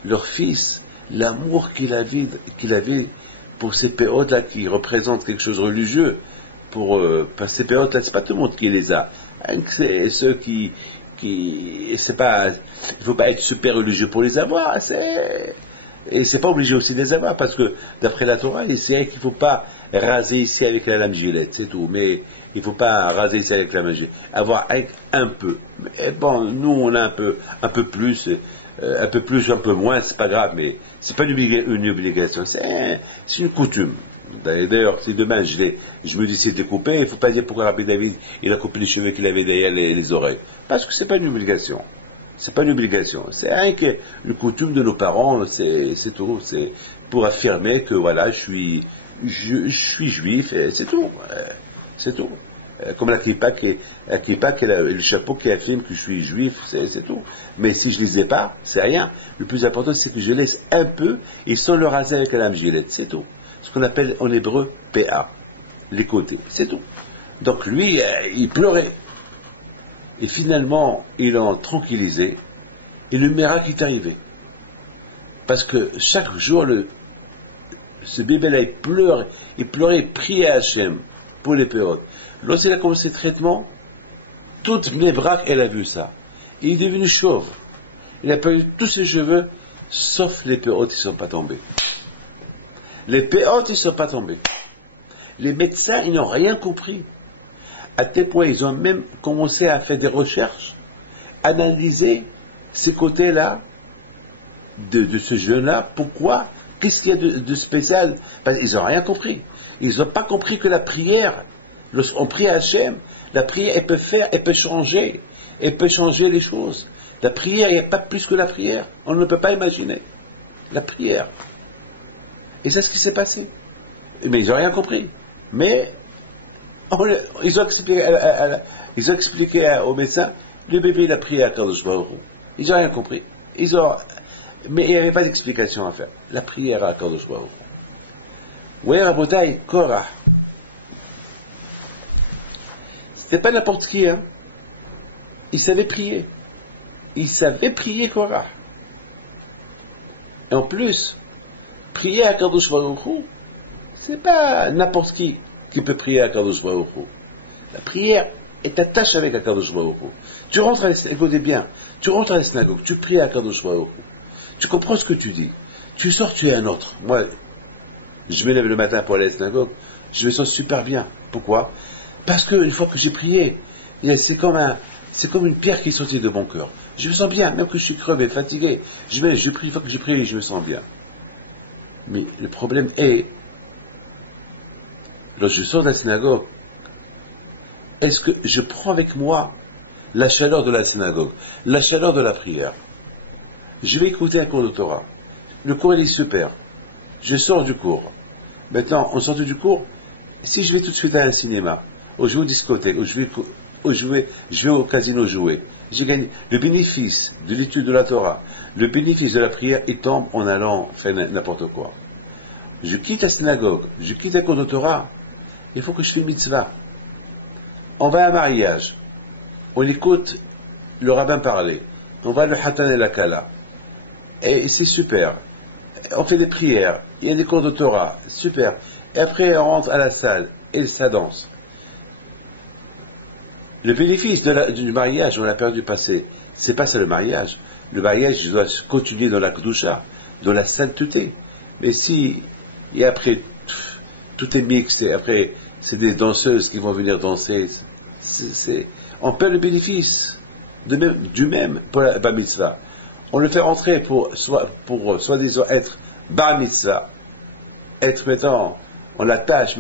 leur fils, l'amour qu'il avait pour ces péotes-là qui représentent quelque chose de religieux. Parce que ces péotes-là, c'est pas tout le monde qui les a. C'est ceux qui c'est pas, il faut pas être super religieux pour les avoir, et c'est pas obligé aussi de les avoir, parce que d'après la Torah, c'est vrai qu'il faut pas raser ici avec la lame gilette, c'est tout, mais il faut pas raser ici avec la lame gilette, avoir un peu. Mais bon, nous on a un peu plus, un peu moins, c'est pas grave, mais c'est pas une obligation, c'est une coutume. D'ailleurs, si demain je me décide de couper, il ne faut pas dire pourquoi Rabbi David il a coupé les cheveux qu'il avait derrière les oreilles. Parce que c'est pas une obligation. C'est pas une obligation. C'est une coutume de nos parents, c'est tout. C'est pour affirmer que voilà, je suis juif, et c'est tout. C'est tout. Comme la kippa le chapeau qui affirme que je suis juif, c'est tout. Mais si je les ai pas, c'est rien. Le plus important, c'est que je laisse un peu, et sans le raser avec la lame gilette, c'est tout. Ce qu'on appelle en hébreu PA, les côtés, c'est tout. Donc lui, il pleurait. Et finalement, ils l'ont tranquillisé, et le miracle est arrivé. Parce que chaque jour, ce bébé-là, il pleurait, il priait à Hachem pour les péotes. Lorsqu'il a commencé le traitement, toute Bnei Brak, elle a vu ça. Il est devenu chauve. Il a perdu tous ses cheveux, sauf les péotes, ils ne sont pas tombés. Les péotes, ils ne sont pas tombés. Les médecins, ils n'ont rien compris. À tel point, ils ont même commencé à faire des recherches, analyser ces côtés-là de ce jeune-là. Pourquoi? Qu'est-ce qu'il y a de spécial? Parce qu'ils n'ont rien compris. Ils n'ont pas compris que la prière, lorsqu'on prie à Hachem, la prière, elle peut changer les choses. La prière, il n'y a pas plus que la prière. On ne peut pas imaginer. La prière. Et c'est ce qui s'est passé. Mais ils n'ont rien compris. Mais ils ont expliqué aux médecins, le bébé il a prié à Kadosh Baruch Hu. Ils n'ont rien compris. Mais il n'y avait pas d'explication à faire. La prière à Kadosh Baruch Hu. Ouais, Rabotai, Korah. C'était pas n'importe qui, hein. Il savait prier. Korah. Et en plus, prier à Kadosh Baruch Hu, c'est pas n'importe qui peut prier à Kadosh Baruch Hu. La prière est attache avec Kadosh Baruch Hu. Tu rentres à la synagogue, écoutez bien, tu rentres à la synagogue, tu pries à Kadosh Baruch Hu. Tu comprends ce que tu dis. Tu sors, tu es un autre. Moi, je me lève le matin pour aller à la synagogue, je me sens super bien. Pourquoi? Parce que une fois que j'ai prié, c'est comme une pierre qui est sortie de mon cœur. Je me sens bien, même que je suis crevé, fatigué. Je prie, une fois que j'ai prié, je me sens bien. Mais le problème est lorsque je sors de la synagogue, est-ce que je prends avec moi la chaleur de la synagogue, la chaleur de la prière? Je vais écouter un cours de Torah. Le cours, il est super. Je sors du cours. Maintenant, en sortant du cours, si je vais tout de suite à un cinéma, ou je vais aux discothèques, ou je vais au casino jouer, j'ai gagné. Le bénéfice de l'étude de la Torah, le bénéfice de la prière, il tombe en allant faire n'importe quoi. Je quitte la synagogue, je quitte un cours de Torah, il faut que je fasse mitzvah. On va à un mariage, on écoute le rabbin parler, on va le hatan et la kala, et c'est super. On fait des prières, il y a des cours de Torah, super. Et après, on rentre à la salle, et ça danse. Le bénéfice du mariage, on l'a perdu passé. C'est pas ça le mariage. Le mariage doit continuer dans la kedusha, dans la sainteté. Mais si, et après, tout est mixte, et après, c'est des danseuses qui vont venir danser, on perd le bénéfice du même pour la bar mitzvah. On le fait rentrer pour soi-disant être bar mitzvah, être, mettons, on l'attache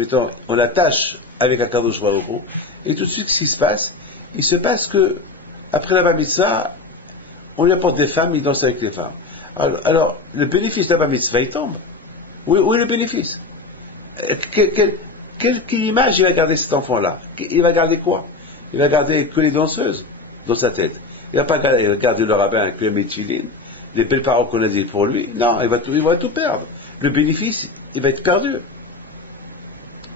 avec un Kadosh Baruch Hu, et tout de suite, ce qui se passe, il se passe que, après la bar mitzvah, on lui apporte des femmes, il danse avec les femmes. Alors le bénéfice de la bar mitzvah, il tombe. Où est le bénéfice? Quelle image il va garder cet enfant-là? Il va garder quoi? Il va garder que les danseuses dans sa tête. Il va pas garder le rabbin avec les méthylines, les belles paroles qu'on a dit pour lui. Non, il va tout perdre. Le bénéfice, il va être perdu.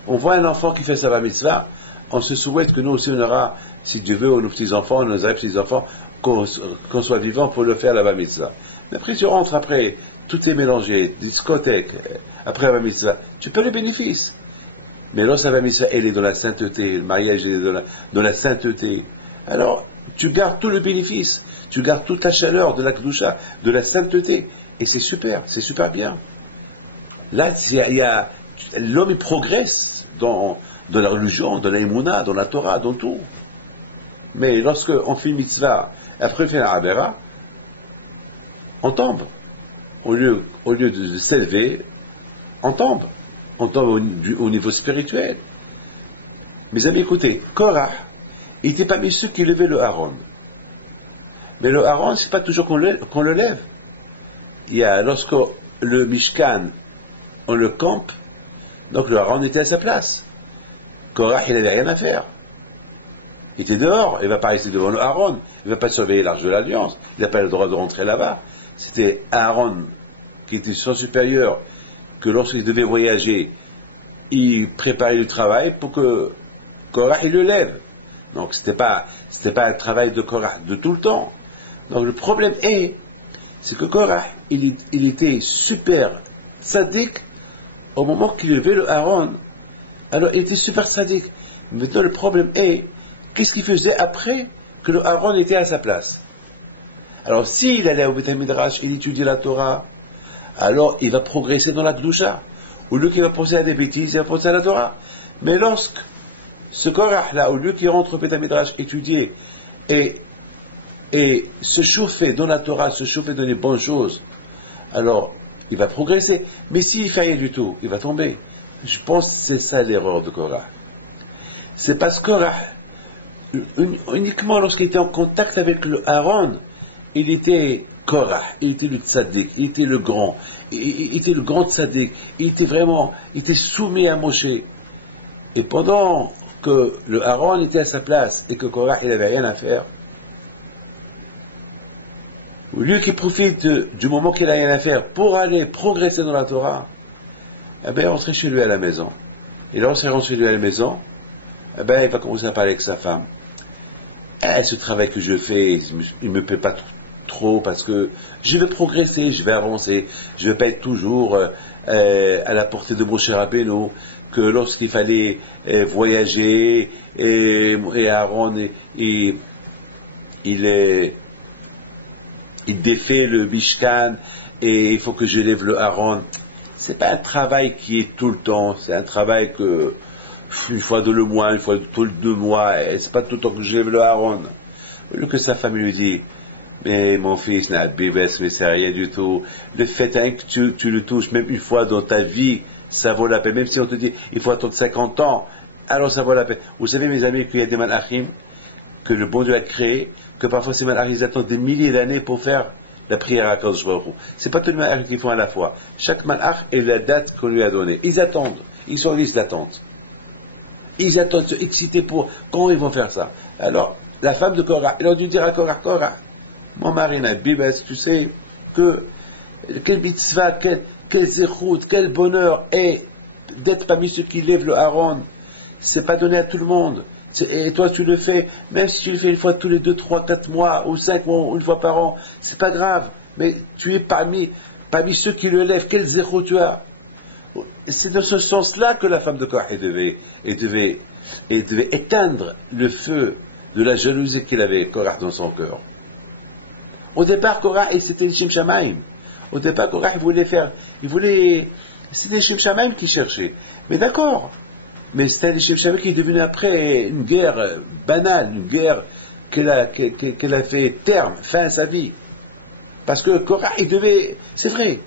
On voit un enfant qui fait sa bar mitzvah, on se souhaite que nous aussi on aura, si Dieu veut, nos petits-enfants, nos petits-enfants, qu'on soit vivants pour le faire la bar mitzvah. Mais après, tu rentres après, tout est mélangé, discothèque, après la bar mitzvah, tu peux les bénéfices. Mais lorsque la bar mitzvah, elle est dans la sainteté, le mariage est dans la sainteté, alors tu gardes tout le bénéfice, tu gardes toute la chaleur de la kedusha, de la sainteté, et c'est super bien. Là, l'homme il progresse dans la religion, dans la émouna, dans la Torah, dans tout. Mais lorsque on fait une mitzvah, après on fait la avera, on tombe. Au lieu de s'élever, on tombe. On tombe au niveau spirituel. Mes amis, écoutez, Korah, il n'était pas mis ceux qui levaient le Haron. Mais le Haron, c'est pas toujours qu'on le lève. Il y a, lorsque le Mishkan, on le campe, donc le Haron était à sa place. Korah, il n'avait rien à faire. Il était dehors, il ne va pas rester devant le Haron, il ne va pas surveiller l'arche de l'Alliance, il n'a pas le droit de rentrer là-bas. C'était Aaron qui était son supérieur, que lorsqu'il devait voyager, il préparait le travail pour que Korah il le lève. Donc c'était pas un travail de Korah de tout le temps. Donc le problème c'est que Korah il était super sadique au moment qu'il levait le Aaron. Alors il était super sadique. Maintenant le problème qu'est-ce qu'il faisait après que le Aaron était à sa place? Alors s'il allait au Beth Midrash, il étudiait la Torah, alors il va progresser dans la Kedusha. Au lieu qu'il va penser à des bêtises, il va penser à la Torah. Mais lorsque ce Korah-là, au lieu qu'il rentre au Beth Midrash étudier et se chauffer dans la Torah, se chauffer dans les bonnes choses, alors il va progresser. Mais s'il fait rien du tout, il va tomber. Je pense que c'est ça l'erreur de Korah. C'est parce que Korah, uniquement lorsqu'il était en contact avec le Aaron, il était Korah, il était le tzaddik, il était le grand, il était le grand tzaddik, il était soumis à Moshe. Et pendant que le Aaron était à sa place et que Korah il n'avait rien à faire, au lieu qu'il profite du moment qu'il n'a rien à faire pour aller progresser dans la Torah, il rentrait chez lui à la maison. Et lorsqu'il rentre chez lui à la maison, il va commencer à parler avec sa femme. Ce travail que je fais, il me plaît pas trop parce que je vais progresser, je vais avancer, je vais pas être toujours à la portée de Moshe Rabbeinu, que lorsqu'il fallait voyager et Aaron il défait le Mishkan et il faut que je lève le Aaron. C'est pas un travail qui est tout le temps, c'est un travail que une fois dans le mois, une fois tous les 2 mois, et c'est pas tout le temps que je lève le Aaron. Au lieu que sa femme lui dit, mais mon fils, mais c'est rien du tout. Le fait que tu le touches même une fois dans ta vie, ça vaut la peine. Même si on te dit, il faut attendre 50 ans, alors ça vaut la peine. Vous savez, mes amis, qu'il y a des malachim que le bon Dieu a créé, que parfois ces malachim, ils attendent des milliers d'années pour faire la prière à Kadosh Baruch Hu. C'est pas tous les malachim qui font à la fois. Chaque malach est la date qu'on lui a donnée. Ils attendent. Ils sont en liste d'attente. Ils attendent, se excités pour quand ils vont faire ça. Alors, la femme de Korah, elle a dû dire à Korah, mon mari Nabi, tu sais que quel mitzvah, quel zéchout, quel bonheur est d'être parmi ceux qui lèvent le haron. C'est pas donné à tout le monde. Et toi tu le fais, même si tu le fais une fois tous les 2, 3, 4 mois, ou 5 mois, ou une fois par an, c'est pas grave. Mais tu es parmi ceux qui le lèvent, quel zéro tu as. C'est dans ce sens-là que la femme de Korah devait éteindre le feu de la jalousie qu'il avait, Korah, dans son cœur. Au départ, Korah, c'était le Shem Shamaim. Au départ, Korah, c'était le Shem Shamaim qui cherchait. Mais d'accord. Mais c'était le Shem Shamaim qui est devenu après une guerre banale, une guerre qu'elle a fait fin à sa vie. Parce que Korah, c'est vrai.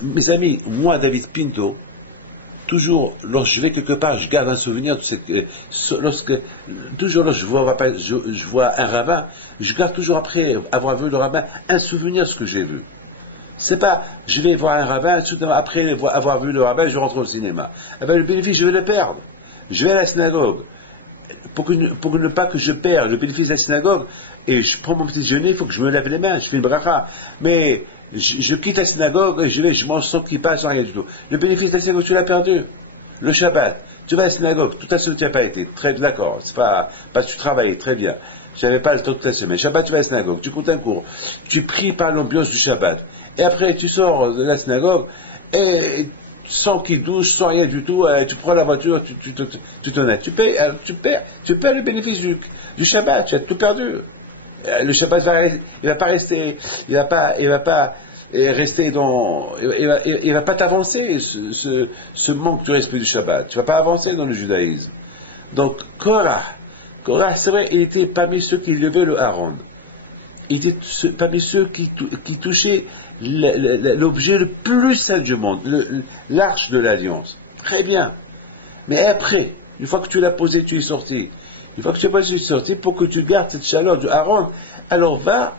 Mes amis, moi, David Pinto, toujours, lorsque je vais quelque part, je garde un souvenir de toujours lorsque je vois un rabbin, je garde toujours après avoir vu le rabbin un souvenir de ce que j'ai vu. C'est pas, je vais voir un rabbin, après avoir vu le rabbin, je rentre au cinéma. Eh ben, le bénéfice, je vais le perdre. Je vais à la synagogue. Pour ne pas que je perde le bénéfice de la synagogue, et je prends mon petit déjeuner, il faut que je me lave les mains, je fais une bracha. Mais, je quitte la synagogue, je mange sans kippa, sans rien du tout. Le bénéfice de la synagogue, tu l'as perdu. Le Shabbat, tu vas à la synagogue, toute la semaine tu n'as pas été. Très d'accord, c'est pas que tu travaillais, très bien. J'avais pas le temps toute la semaine. Shabbat, tu vas à la synagogue, tu comptes un cours. Tu pries par l'ambiance du Shabbat. Et après, tu sors de la synagogue, et sans qu'il douche, sans rien du tout, tu prends la voiture, tu t'en as. Tu perds le bénéfice du Shabbat, tu as tout perdu. Le Shabbat il va pas rester il va pas t'avancer, ce manque de respect du Shabbat. Tu vas pas avancer dans le judaïsme. Donc, Korah, c'est vrai, il était parmi ceux qui levaient le haron. Il était parmi ceux qui touchaient l'objet le plus saint du monde, l'arche de l'alliance. Très bien. Mais après, une fois que tu l'as posé, tu es sorti. Une fois que tu es sorti, pour que tu gardes cette chaleur du haron, alors va,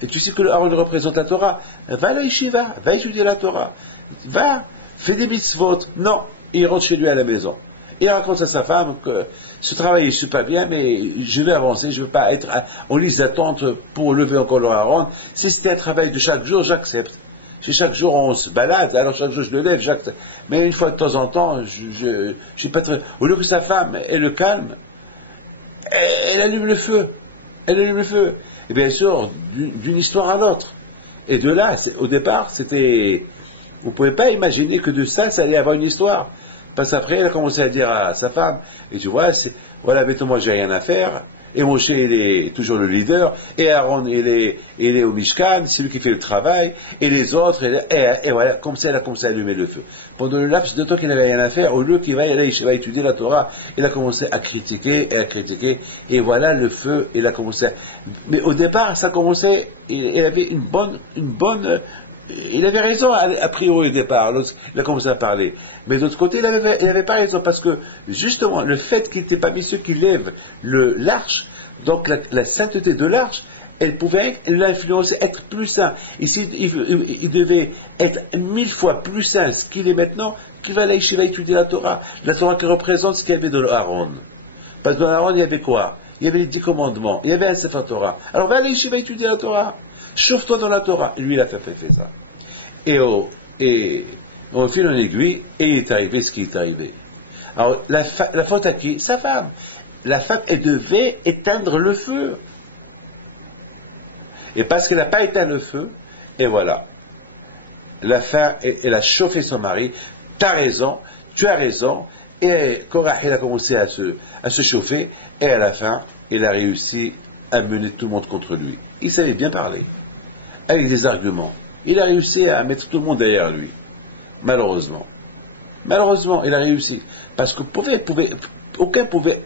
et tu sais que le haron représente la Torah, va à la yeshiva, va étudier la Torah, va, fais des mitzvot. Non, il rentre chez lui à la maison. Il raconte à sa femme que ce travail est super bien, mais je vais avancer, je ne veux pas être en liste d'attente pour lever encore le haron. Si c'était un travail de chaque jour, j'accepte. Si chaque jour on se balade, alors chaque jour je le lève, j'accepte. Mais une fois de temps en temps, je suis pas très... Au lieu que sa femme ait le calme, elle allume le feu. Et bien sûr, d'une histoire à l'autre. Et de là, au départ, c'était... Vous ne pouvez pas imaginer que de ça allait avoir une histoire. Parce qu'après, elle a commencé à dire à sa femme, et tu vois, voilà, moi j'ai rien à faire, et Moshe, il est toujours le leader, et Aaron, il est au Mishkan, c'est lui qui fait le travail, et les autres, et voilà, comme ça, elle a commencé à allumer le feu. Pendant le laps de temps qu'il n'avait rien à faire, au lieu qu'il va étudier la Torah, il a commencé à critiquer, et voilà, le feu, il a commencé Mais au départ, ça commençait, il avait une bonne, il avait raison a priori au départ, il a commencé à parler. Mais d'autre côté, il avait pas raison, parce que justement, le fait qu'il n'était pas mis ceux qui lèvent l'arche, donc la sainteté de l'arche, elle pouvait l'influencer, être plus saint. Ici, il devait être 1000 fois plus saint ce qu'il est maintenant, qu'il va aller étudier la Torah qui représente ce qu'il y avait dans le Aaron. Parce que dans l'Aaron, il y avait quoi? Il y avait les 10 commandements, il y avait un Sefer Torah. Alors va aller étudier la Torah. Chauffe-toi dans la Torah. Et lui, il a fait ça. Et on file en aiguille, et il est arrivé ce qui est arrivé. Alors, la faute à qui? Sa femme. La femme, elle devait éteindre le feu. Et parce qu'elle n'a pas éteint le feu, et voilà. La femme, elle a chauffé son mari. T'as raison, tu as raison. Et Korah, il a commencé à se chauffer, et à la fin, il a réussi à mener tout le monde contre lui. Il savait bien parler. Avec des arguments. Il a réussi à mettre tout le monde derrière lui. Malheureusement. Malheureusement, il a réussi. Parce que aucun pouvait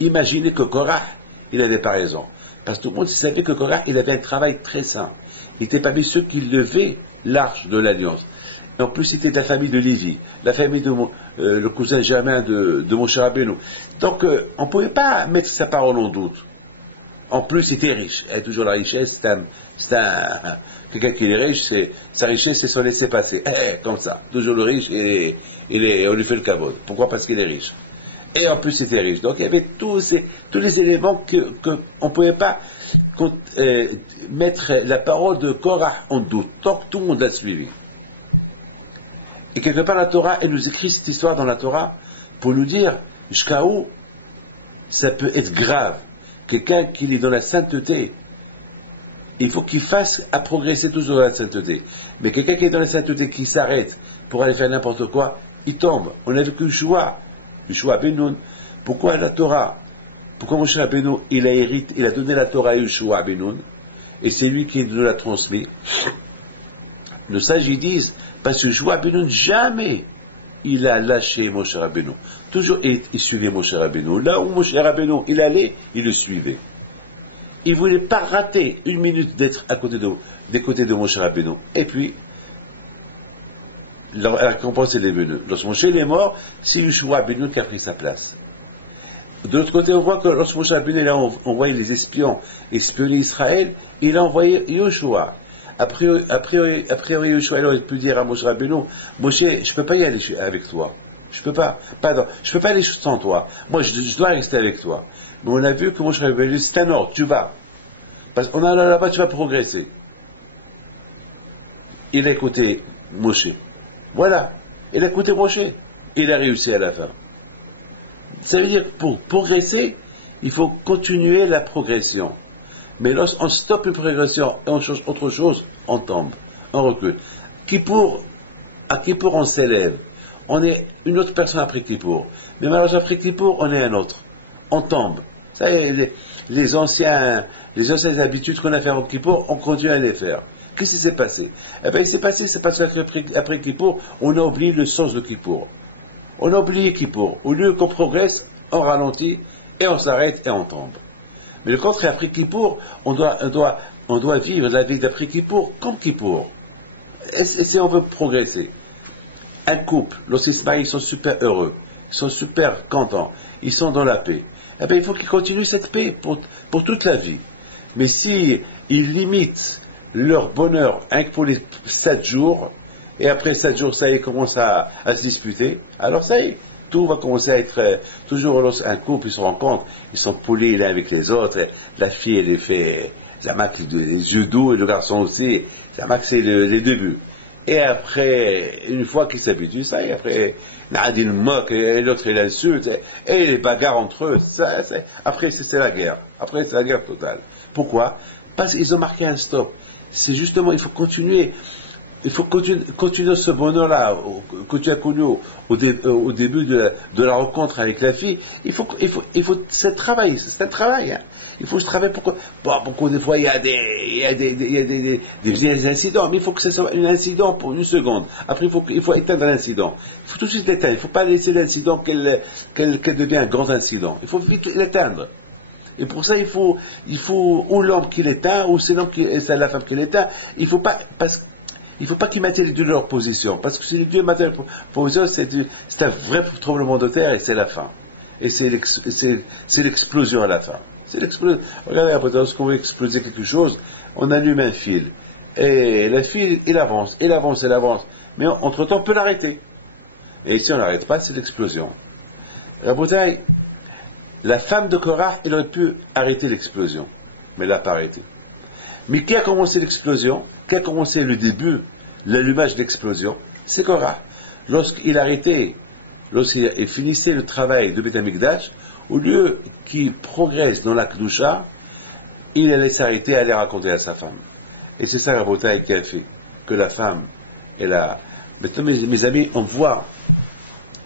imaginer que Korah, il n'avait pas raison. Parce que tout le monde savait que Korah, il avait un travail très sain. Il n'était pas mis ceux qui levaient l'arche de l'alliance. Et en plus, c'était de la famille de Lévi, la famille de le cousin germain de Moshe Rabbeinu. Donc, on ne pouvait pas mettre sa parole en doute. En plus, il était riche. Et toujours la richesse, quelqu'un qui est riche, sa richesse, c'est son laisser-passer. Comme ça. Toujours le riche, on lui fait le cabot. Pourquoi? Parce qu'il est riche. Et en plus, il était riche. Donc, il y avait tous les éléments qu'on ne pouvait pas mettre la parole de Korah en doute, tant que tout le monde l'a suivi. Et quelque part, la Torah, elle nous écrit cette histoire dans la Torah pour nous dire jusqu'à où ça peut être grave. Quelqu'un qui est dans la sainteté, il faut qu'il fasse à progresser toujours dans la sainteté. Mais quelqu'un qui est dans la sainteté, qui s'arrête pour aller faire n'importe quoi, il tombe. On a vu que Yeshua Benoun, pourquoi la Torah? Pourquoi Moshe Rabbeinu, il a donné la Torah à Yeshua Benoun, et c'est lui qui nous l'a transmis. Nos sages ils disent, parce que Yeshua Benoun, jamais il a lâché Moshe Rabbeinu. Toujours il suivait Moshe Rabbeinu. Là où Moshe Rabbeinu il allait, il le suivait. Il ne voulait pas rater une minute d'être des côtés de Moshe Rabbeinu. Et puis, la récompense est venue. Lorsque Moshe est mort, c'est Yeshua Benoun qui a pris sa place. De l'autre côté, on voit que lorsque Moshe Rabbeinu a envoyé les espions espionner Israël, il a envoyé Yeshua. A priori, Yeshua aurait pu dire à Moshe Rabbeinu, Moshe, je ne peux pas y aller avec toi. Je peux pas aller sans toi. Moi, je dois rester avec toi. Mais on a vu que Moshe Rabbeinu, c'est un ordre, tu vas. Parce qu'on a là-bas, tu vas progresser. Il a écouté Moshe. Voilà. Il a écouté Moshe. Il a réussi à la fin. Ça veut dire que pour progresser, il faut continuer la progression. Mais lorsqu'on stoppe une progression et on change autre chose, on tombe, on recule. À Kippour, on s'élève. On est une autre personne après Kippour. Mais malheureusement, après Kippour, on est un autre. On tombe. Ça y est, les anciennes habitudes qu'on a fait avant Kippour, on continue à les faire. Qu'est-ce qui s'est passé? Eh bien, il s'est passé, c'est parce qu'après Kippour, on a oublié le sens de Kippour. On a oublié Kippour. Au lieu qu'on progresse, on ralentit, et on s'arrête, et on tombe. Mais le contraire, après Kippour, on doit vivre la vie d'après Kippour comme Kippour. Et si on veut progresser. Un couple, lorsqu'ils se marient, ils sont super heureux, ils sont super contents, ils sont dans la paix. Eh bien, il faut qu'ils continuent cette paix pour toute la vie. Mais si ils limitent leur bonheur rien que pour les 7 jours, et après 7 jours, ça y est, commence à se disputer, alors ça y est. Tout va commencer à être toujours lorsqu'un couple, ils se rencontrent, ils sont polis l'un avec les autres, la fille elle fait la max les yeux doux et le garçon aussi, la max c'est les débuts. Et après, une fois qu'ils s'habituent, ça y est, après, il moque, et l'autre il insulte, et les bagarres entre eux, après c'est la guerre. Après c'est la guerre totale. Pourquoi? Parce qu'ils ont marqué un stop. C'est justement, il faut continuer. Il faut continuer ce bonheur-là que tu as connu au début de la rencontre avec la fille. Il faut, c'est un travail, hein. Il faut se travailler pourquoi des fois il y a des incidents, mais il faut que ce soit un incident pour une seconde. Après, il faut éteindre l'incident. Il faut tout de suite l'éteindre. Il ne faut pas laisser l'incident qu'elle devienne un grand incident. Il faut vite l'éteindre. Et pour ça, il faut ou l'homme qui l'éteint, ou c'est la femme qui l'éteint. Il faut pas qu'ils maintiennent les deux leur position, parce que si les deux maintiennent leur position, c'est un vrai tremblement de terre et c'est la fin. Et c'est l'explosion à la fin. C'est l'explosion. Regardez, après, lorsqu'on veut exploser quelque chose, on allume un fil. Et le fil, il avance. Mais entre-temps, on peut l'arrêter. Et si on n'arrête pas, c'est l'explosion. La bouteille, la femme de Korah, elle aurait pu arrêter l'explosion. Mais elle n'a pas arrêté. Mais qui a commencé l'explosion? Qui a commencé le début, l'allumage de l'explosion? C'est Korah. Lorsqu'il finissait le travail de Beth Amikdash, au lieu qu'il progresse dans la Kedusha, il allait s'arrêter et aller raconter à sa femme. Et c'est ça la bataille qui a fait que la femme, Maintenant, mes amis, on voit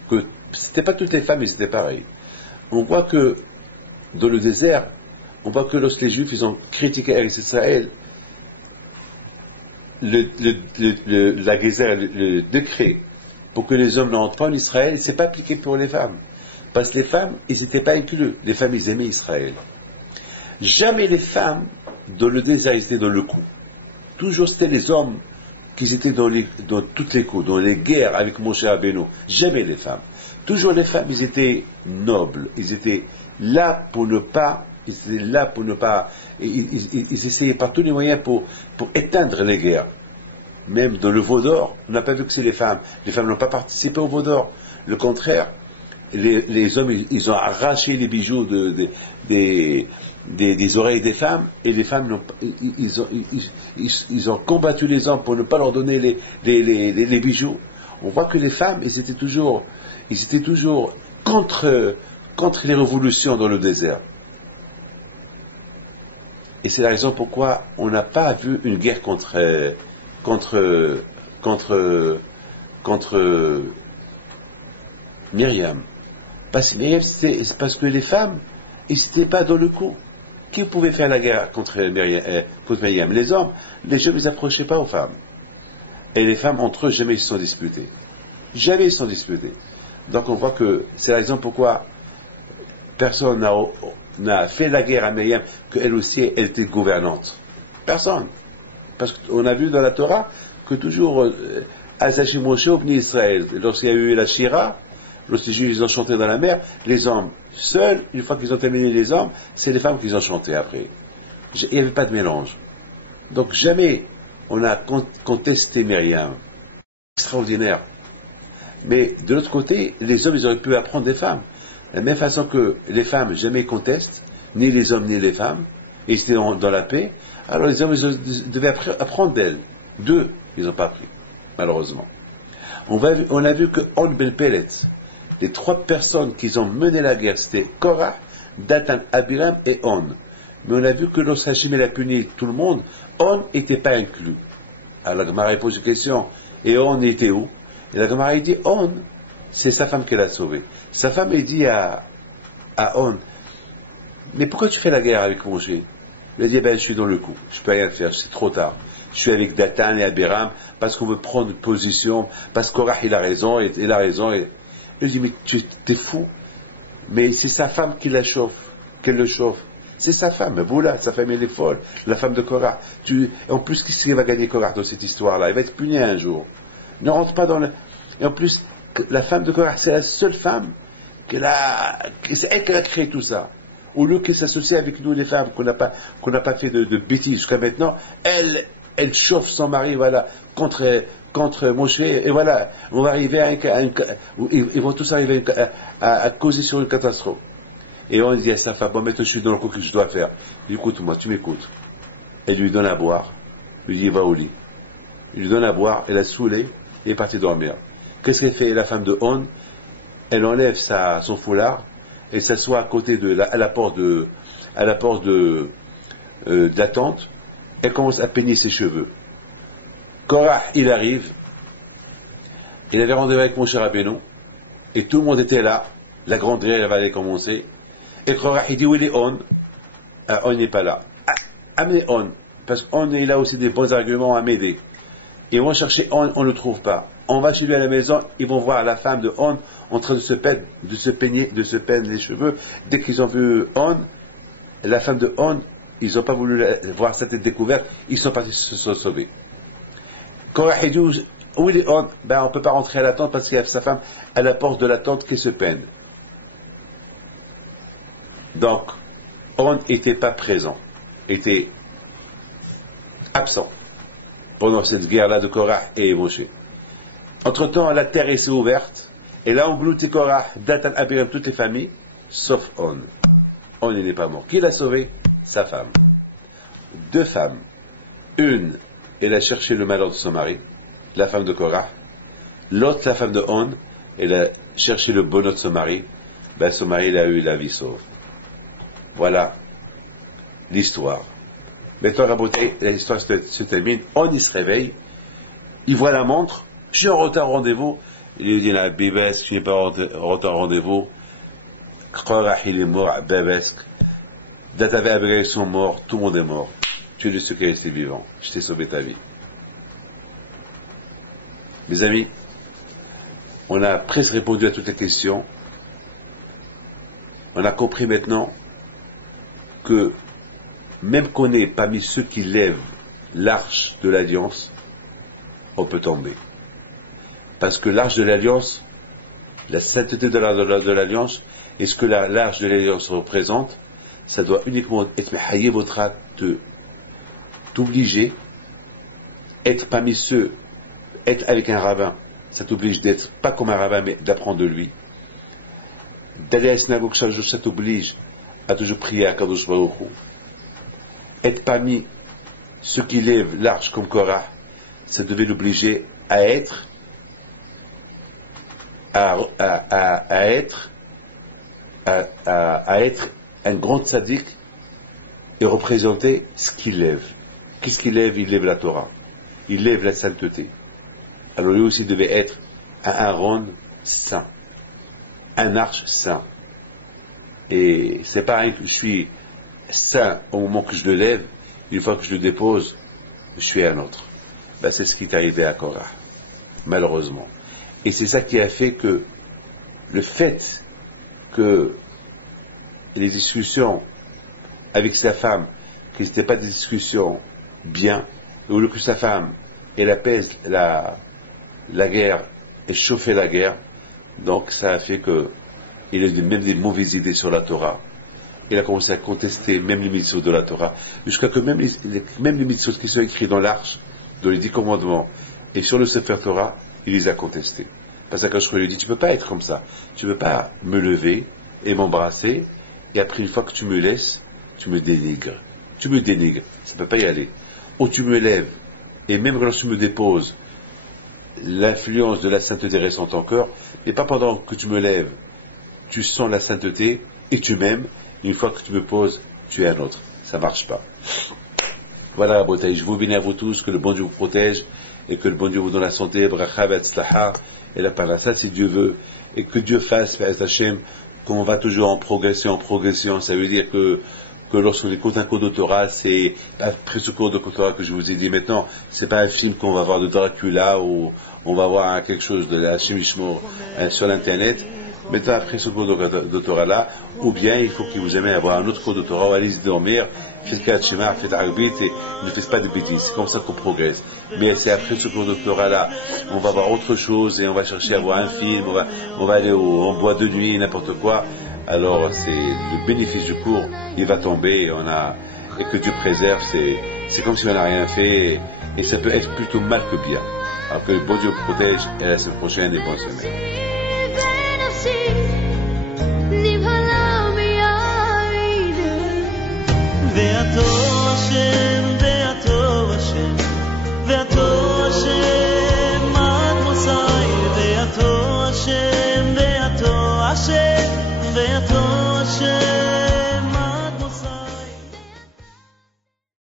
que c'était pas toutes les femmes, ils étaient pareils. On voit que dans le désert, on voit que lorsque les Juifs ils ont critiqué Eretz Israël, la Gézer, le décret pour que les hommes n'entrent pas en Israël, il ne s'est pas appliqué pour les femmes. Parce que les femmes, ils n'étaient pas inclus. Les femmes, ils aimaient Israël. Jamais les femmes, dans le désert, ils étaient dans le coup. Toujours c'était les hommes qu'ils étaient dans toutes les coups, dans les guerres avec Moshe Rabbeinu. Jamais les femmes. Toujours les femmes, ils étaient nobles, ils étaient là pour ne pas, ils essayaient par tous les moyens pour éteindre les guerres. Même dans le veau d'or, on n'a pas vu que c'est les femmes. Les femmes n'ont pas participé au veau d'or. Le contraire, les hommes, ils ont arraché les bijoux des oreilles des femmes, et les femmes ils ont combattu les hommes pour ne pas leur donner les bijoux. On voit que les femmes, ils étaient toujours contre les révolutions dans le désert. Et c'est la raison pourquoi on n'a pas vu une guerre contre Myriam. Parce que les femmes, ils n'étaient pas dans le coup. Qui pouvait faire la guerre contre Myriam? Les hommes. Les hommes, ils n'approchaient pas aux femmes. Et les femmes, entre eux, jamais ils se sont disputés. Jamais ils se sont disputés. Donc on voit que c'est la raison pourquoi personne n'a fait la guerre à Myriam, qu'elle aussi, elle était gouvernante. Personne. Parce qu'on a vu dans la Torah que toujours, Azachim Moshe au Bni Israël, lorsqu'il y a eu la Shira, lorsque les Juifs ils ont chanté dans la mer, les hommes seuls, une fois qu'ils ont terminé les hommes, c'est les femmes qui ont chanté après. Il n'y avait pas de mélange. Donc jamais on a contesté Myriam. Extraordinaire. Mais de l'autre côté, les hommes ils auraient pu apprendre des femmes. De la même façon que les femmes jamais contestent, ni les hommes ni les femmes, et ils étaient dans la paix, alors les hommes ils devaient apprendre d'elles. D'eux, ils n'ont pas appris, malheureusement. On a vu que On Ben Pellet, les trois personnes qui ont mené la guerre, c'était Korah, Datan, Abiram et On. Mais on a vu que lorsque Hachem a puni tout le monde, On n'était pas inclus. Alors la Gemara pose une question, et On était où? Et la Gemara dit, On, c'est sa femme qui l'a sauvé. Sa femme, elle dit à On, mais pourquoi tu fais la guerre avec Moshe? Il a dit, je suis dans le coup, je peux rien faire, c'est trop tard. Je suis avec Datan et Abiram, parce qu'on veut prendre une position, parce qu'Korah, il a raison, et il a raison. Et il dit, mais tu es fou. Mais c'est sa femme qui la chauffe, qu'elle le chauffe. C'est sa femme, voilà, sa femme elle est folle, la femme de Korah. En plus, qu'est-ce qu'il va gagner Korah dans cette histoire-là? Il va être puni un jour. Ne rentre pas dans le... Et en plus, la femme de Korah, c'est la seule femme c'est elle qui a créé tout ça. Au lieu qu'elle s'associe avec nous les femmes, qu'on n'a pas fait de bêtises jusqu'à maintenant, elle chauffe son mari, voilà, contre Moshe, et voilà, on va arriver ils vont tous arriver à causer sur une catastrophe. Et on dit à sa femme, bon, maintenant je suis dans le coup que je dois faire. Il dit, écoute-moi, tu m'écoutes. Elle lui donne à boire, il lui dit, va au lit. Il lui donne à boire, elle a saoulé, et est partie dormir. Qu'est-ce qu'elle fait, la femme de On? Elle enlève son foulard, et s'assoit à côté à la porte de la tente, elle commence à peigner ses cheveux. Korah, il arrive, il avait rendez-vous avec Moshe Rabbeinu, et tout le monde était là, la grande guerre allait commencer, et Korah, il dit, où il est On? On n'est pas là. Amenez On, parce qu'on il a aussi des bons arguments à m'aider. Ils vont chercher On ne le trouve pas. On va chez lui à la maison, ils vont voir la femme de On en train de se peindre les cheveux. Dès qu'ils ont vu On, la femme de On, ils n'ont pas voulu voir sa tête découverte, ils sont partis se sauver. Quand il dit, où il est On? On ne peut pas rentrer à la tente parce qu'il y a sa femme à la porte de la tente qui se peint. Donc, On n'était pas présent, était absent pendant cette guerre-là de Korah et Moshe. Entre-temps, la terre s'est ouverte, et là, on englouti Korah, Datan, Abiram, toutes les familles, sauf On. On n'est pas mort. Qui l'a sauvé? Sa femme. Deux femmes. Une, elle a cherché le malheur de son mari, la femme de Korah. L'autre, la femme de On, elle a cherché le bonheur de son mari. Son mari, il a eu la vie sauve. Voilà l'histoire. Maintenant, Raboté, l'histoire se termine. On y se réveille. Il voit la montre. Je suis en retard au rendez-vous. Il lui dit, la bébesque, je n'ai pas en retard au rendez-vous. Korah, il est mort, bébesque. Datavé Abigail sont morts, tout le monde est mort. Tu es le seul qui est resté vivant. Je t'ai sauvé ta vie. Mes amis, on a presque répondu à toutes les questions. On a compris maintenant que même qu'on est parmi ceux qui lèvent l'arche de l'alliance, on peut tomber. Parce que l'arche de l'alliance, la sainteté de l'alliance, et ce que l'arche de l'alliance représente, ça doit uniquement être Haye Votra, t'obliger, être parmi ceux, être avec un rabbin, ça t'oblige d'être pas comme un rabbin, mais d'apprendre de lui. D'aller à la synagogue chaque jour, ça t'oblige à toujours prier à Kadosh Baruch Hu. Être parmi ceux qui lèvent l'arche comme Korah, ça devait l'obliger à être un grand tzaddik et représenter ce qu'il lève. Qu'est-ce qu'il lève? Il lève la Torah. Il lève la sainteté. Alors lui aussi devait être un Aaron saint. Un arche saint. Et c'est pareil que je suis saint au moment que je le lève, une fois que je le dépose, je suis un autre. Ben, c'est ce qui est arrivé à Korah, malheureusement. Et c'est ça qui a fait que le fait que les discussions avec sa femme, que ce n'étaient pas des discussions bien, au lieu que sa femme, elle apaise la guerre et chauffer la guerre, donc ça a fait que il a eu même des mauvaises idées sur la Torah. Il a commencé à contester même les mitzvot de la Torah, jusqu'à que même les mitzvot qui sont écrits dans l'arche, dans les 10 commandements, et sur le Sefer Torah, il les a contestés. Parce que je lui ai dit, tu peux pas être comme ça. Tu peux pas me lever et m'embrasser, et après une fois que tu me laisses, tu me dénigres. Tu me dénigres. Ça peut pas y aller. Ou tu me lèves, et même quand tu me déposes, l'influence de la sainteté reste en ton cœur, et pas pendant que tu me lèves, tu sens la sainteté, et tu m'aimes, une fois que tu me poses, tu es un autre. Ça marche pas. Voilà, Rabotai, je vous bénis à vous tous, que le bon Dieu vous protège, et que le bon Dieu vous donne la santé, bracha v'atzlaha, et la parnassa si Dieu veut, et que Dieu fasse, Be'ez Hashem, qu'on va toujours en progression, ça veut dire que lorsqu'on écoute un cours de Torah, c'est après ce cours de Torah que je vous ai dit maintenant, c'est pas un film qu'on va voir de Dracula, ou on va voir quelque chose de Hashem Ishmo sur l'internet. Maintenant, après ce cours de Torah là, ou bien il faut que vous aimez avoir un autre cours de Torah, ou allez dormir, faites Kat Shema, faites Arbit, et ne faites pas de bêtises. C'est comme ça qu'on progresse. Mais c'est après ce cours de Torah là, on va voir autre chose, et on va chercher à voir un film, on va aller en boîte de nuit, n'importe quoi. Alors, c'est le bénéfice du cours, il va tomber, et que Dieu préserve, c'est comme si on n'a rien fait, et ça peut être plutôt mal que bien. Alors que le bon Dieu vous protège, et à la semaine prochaine, et bonne semaine. ואתו השם, ואתו השם, מתמוסי, ואתו השם, ואתו השם, ואתו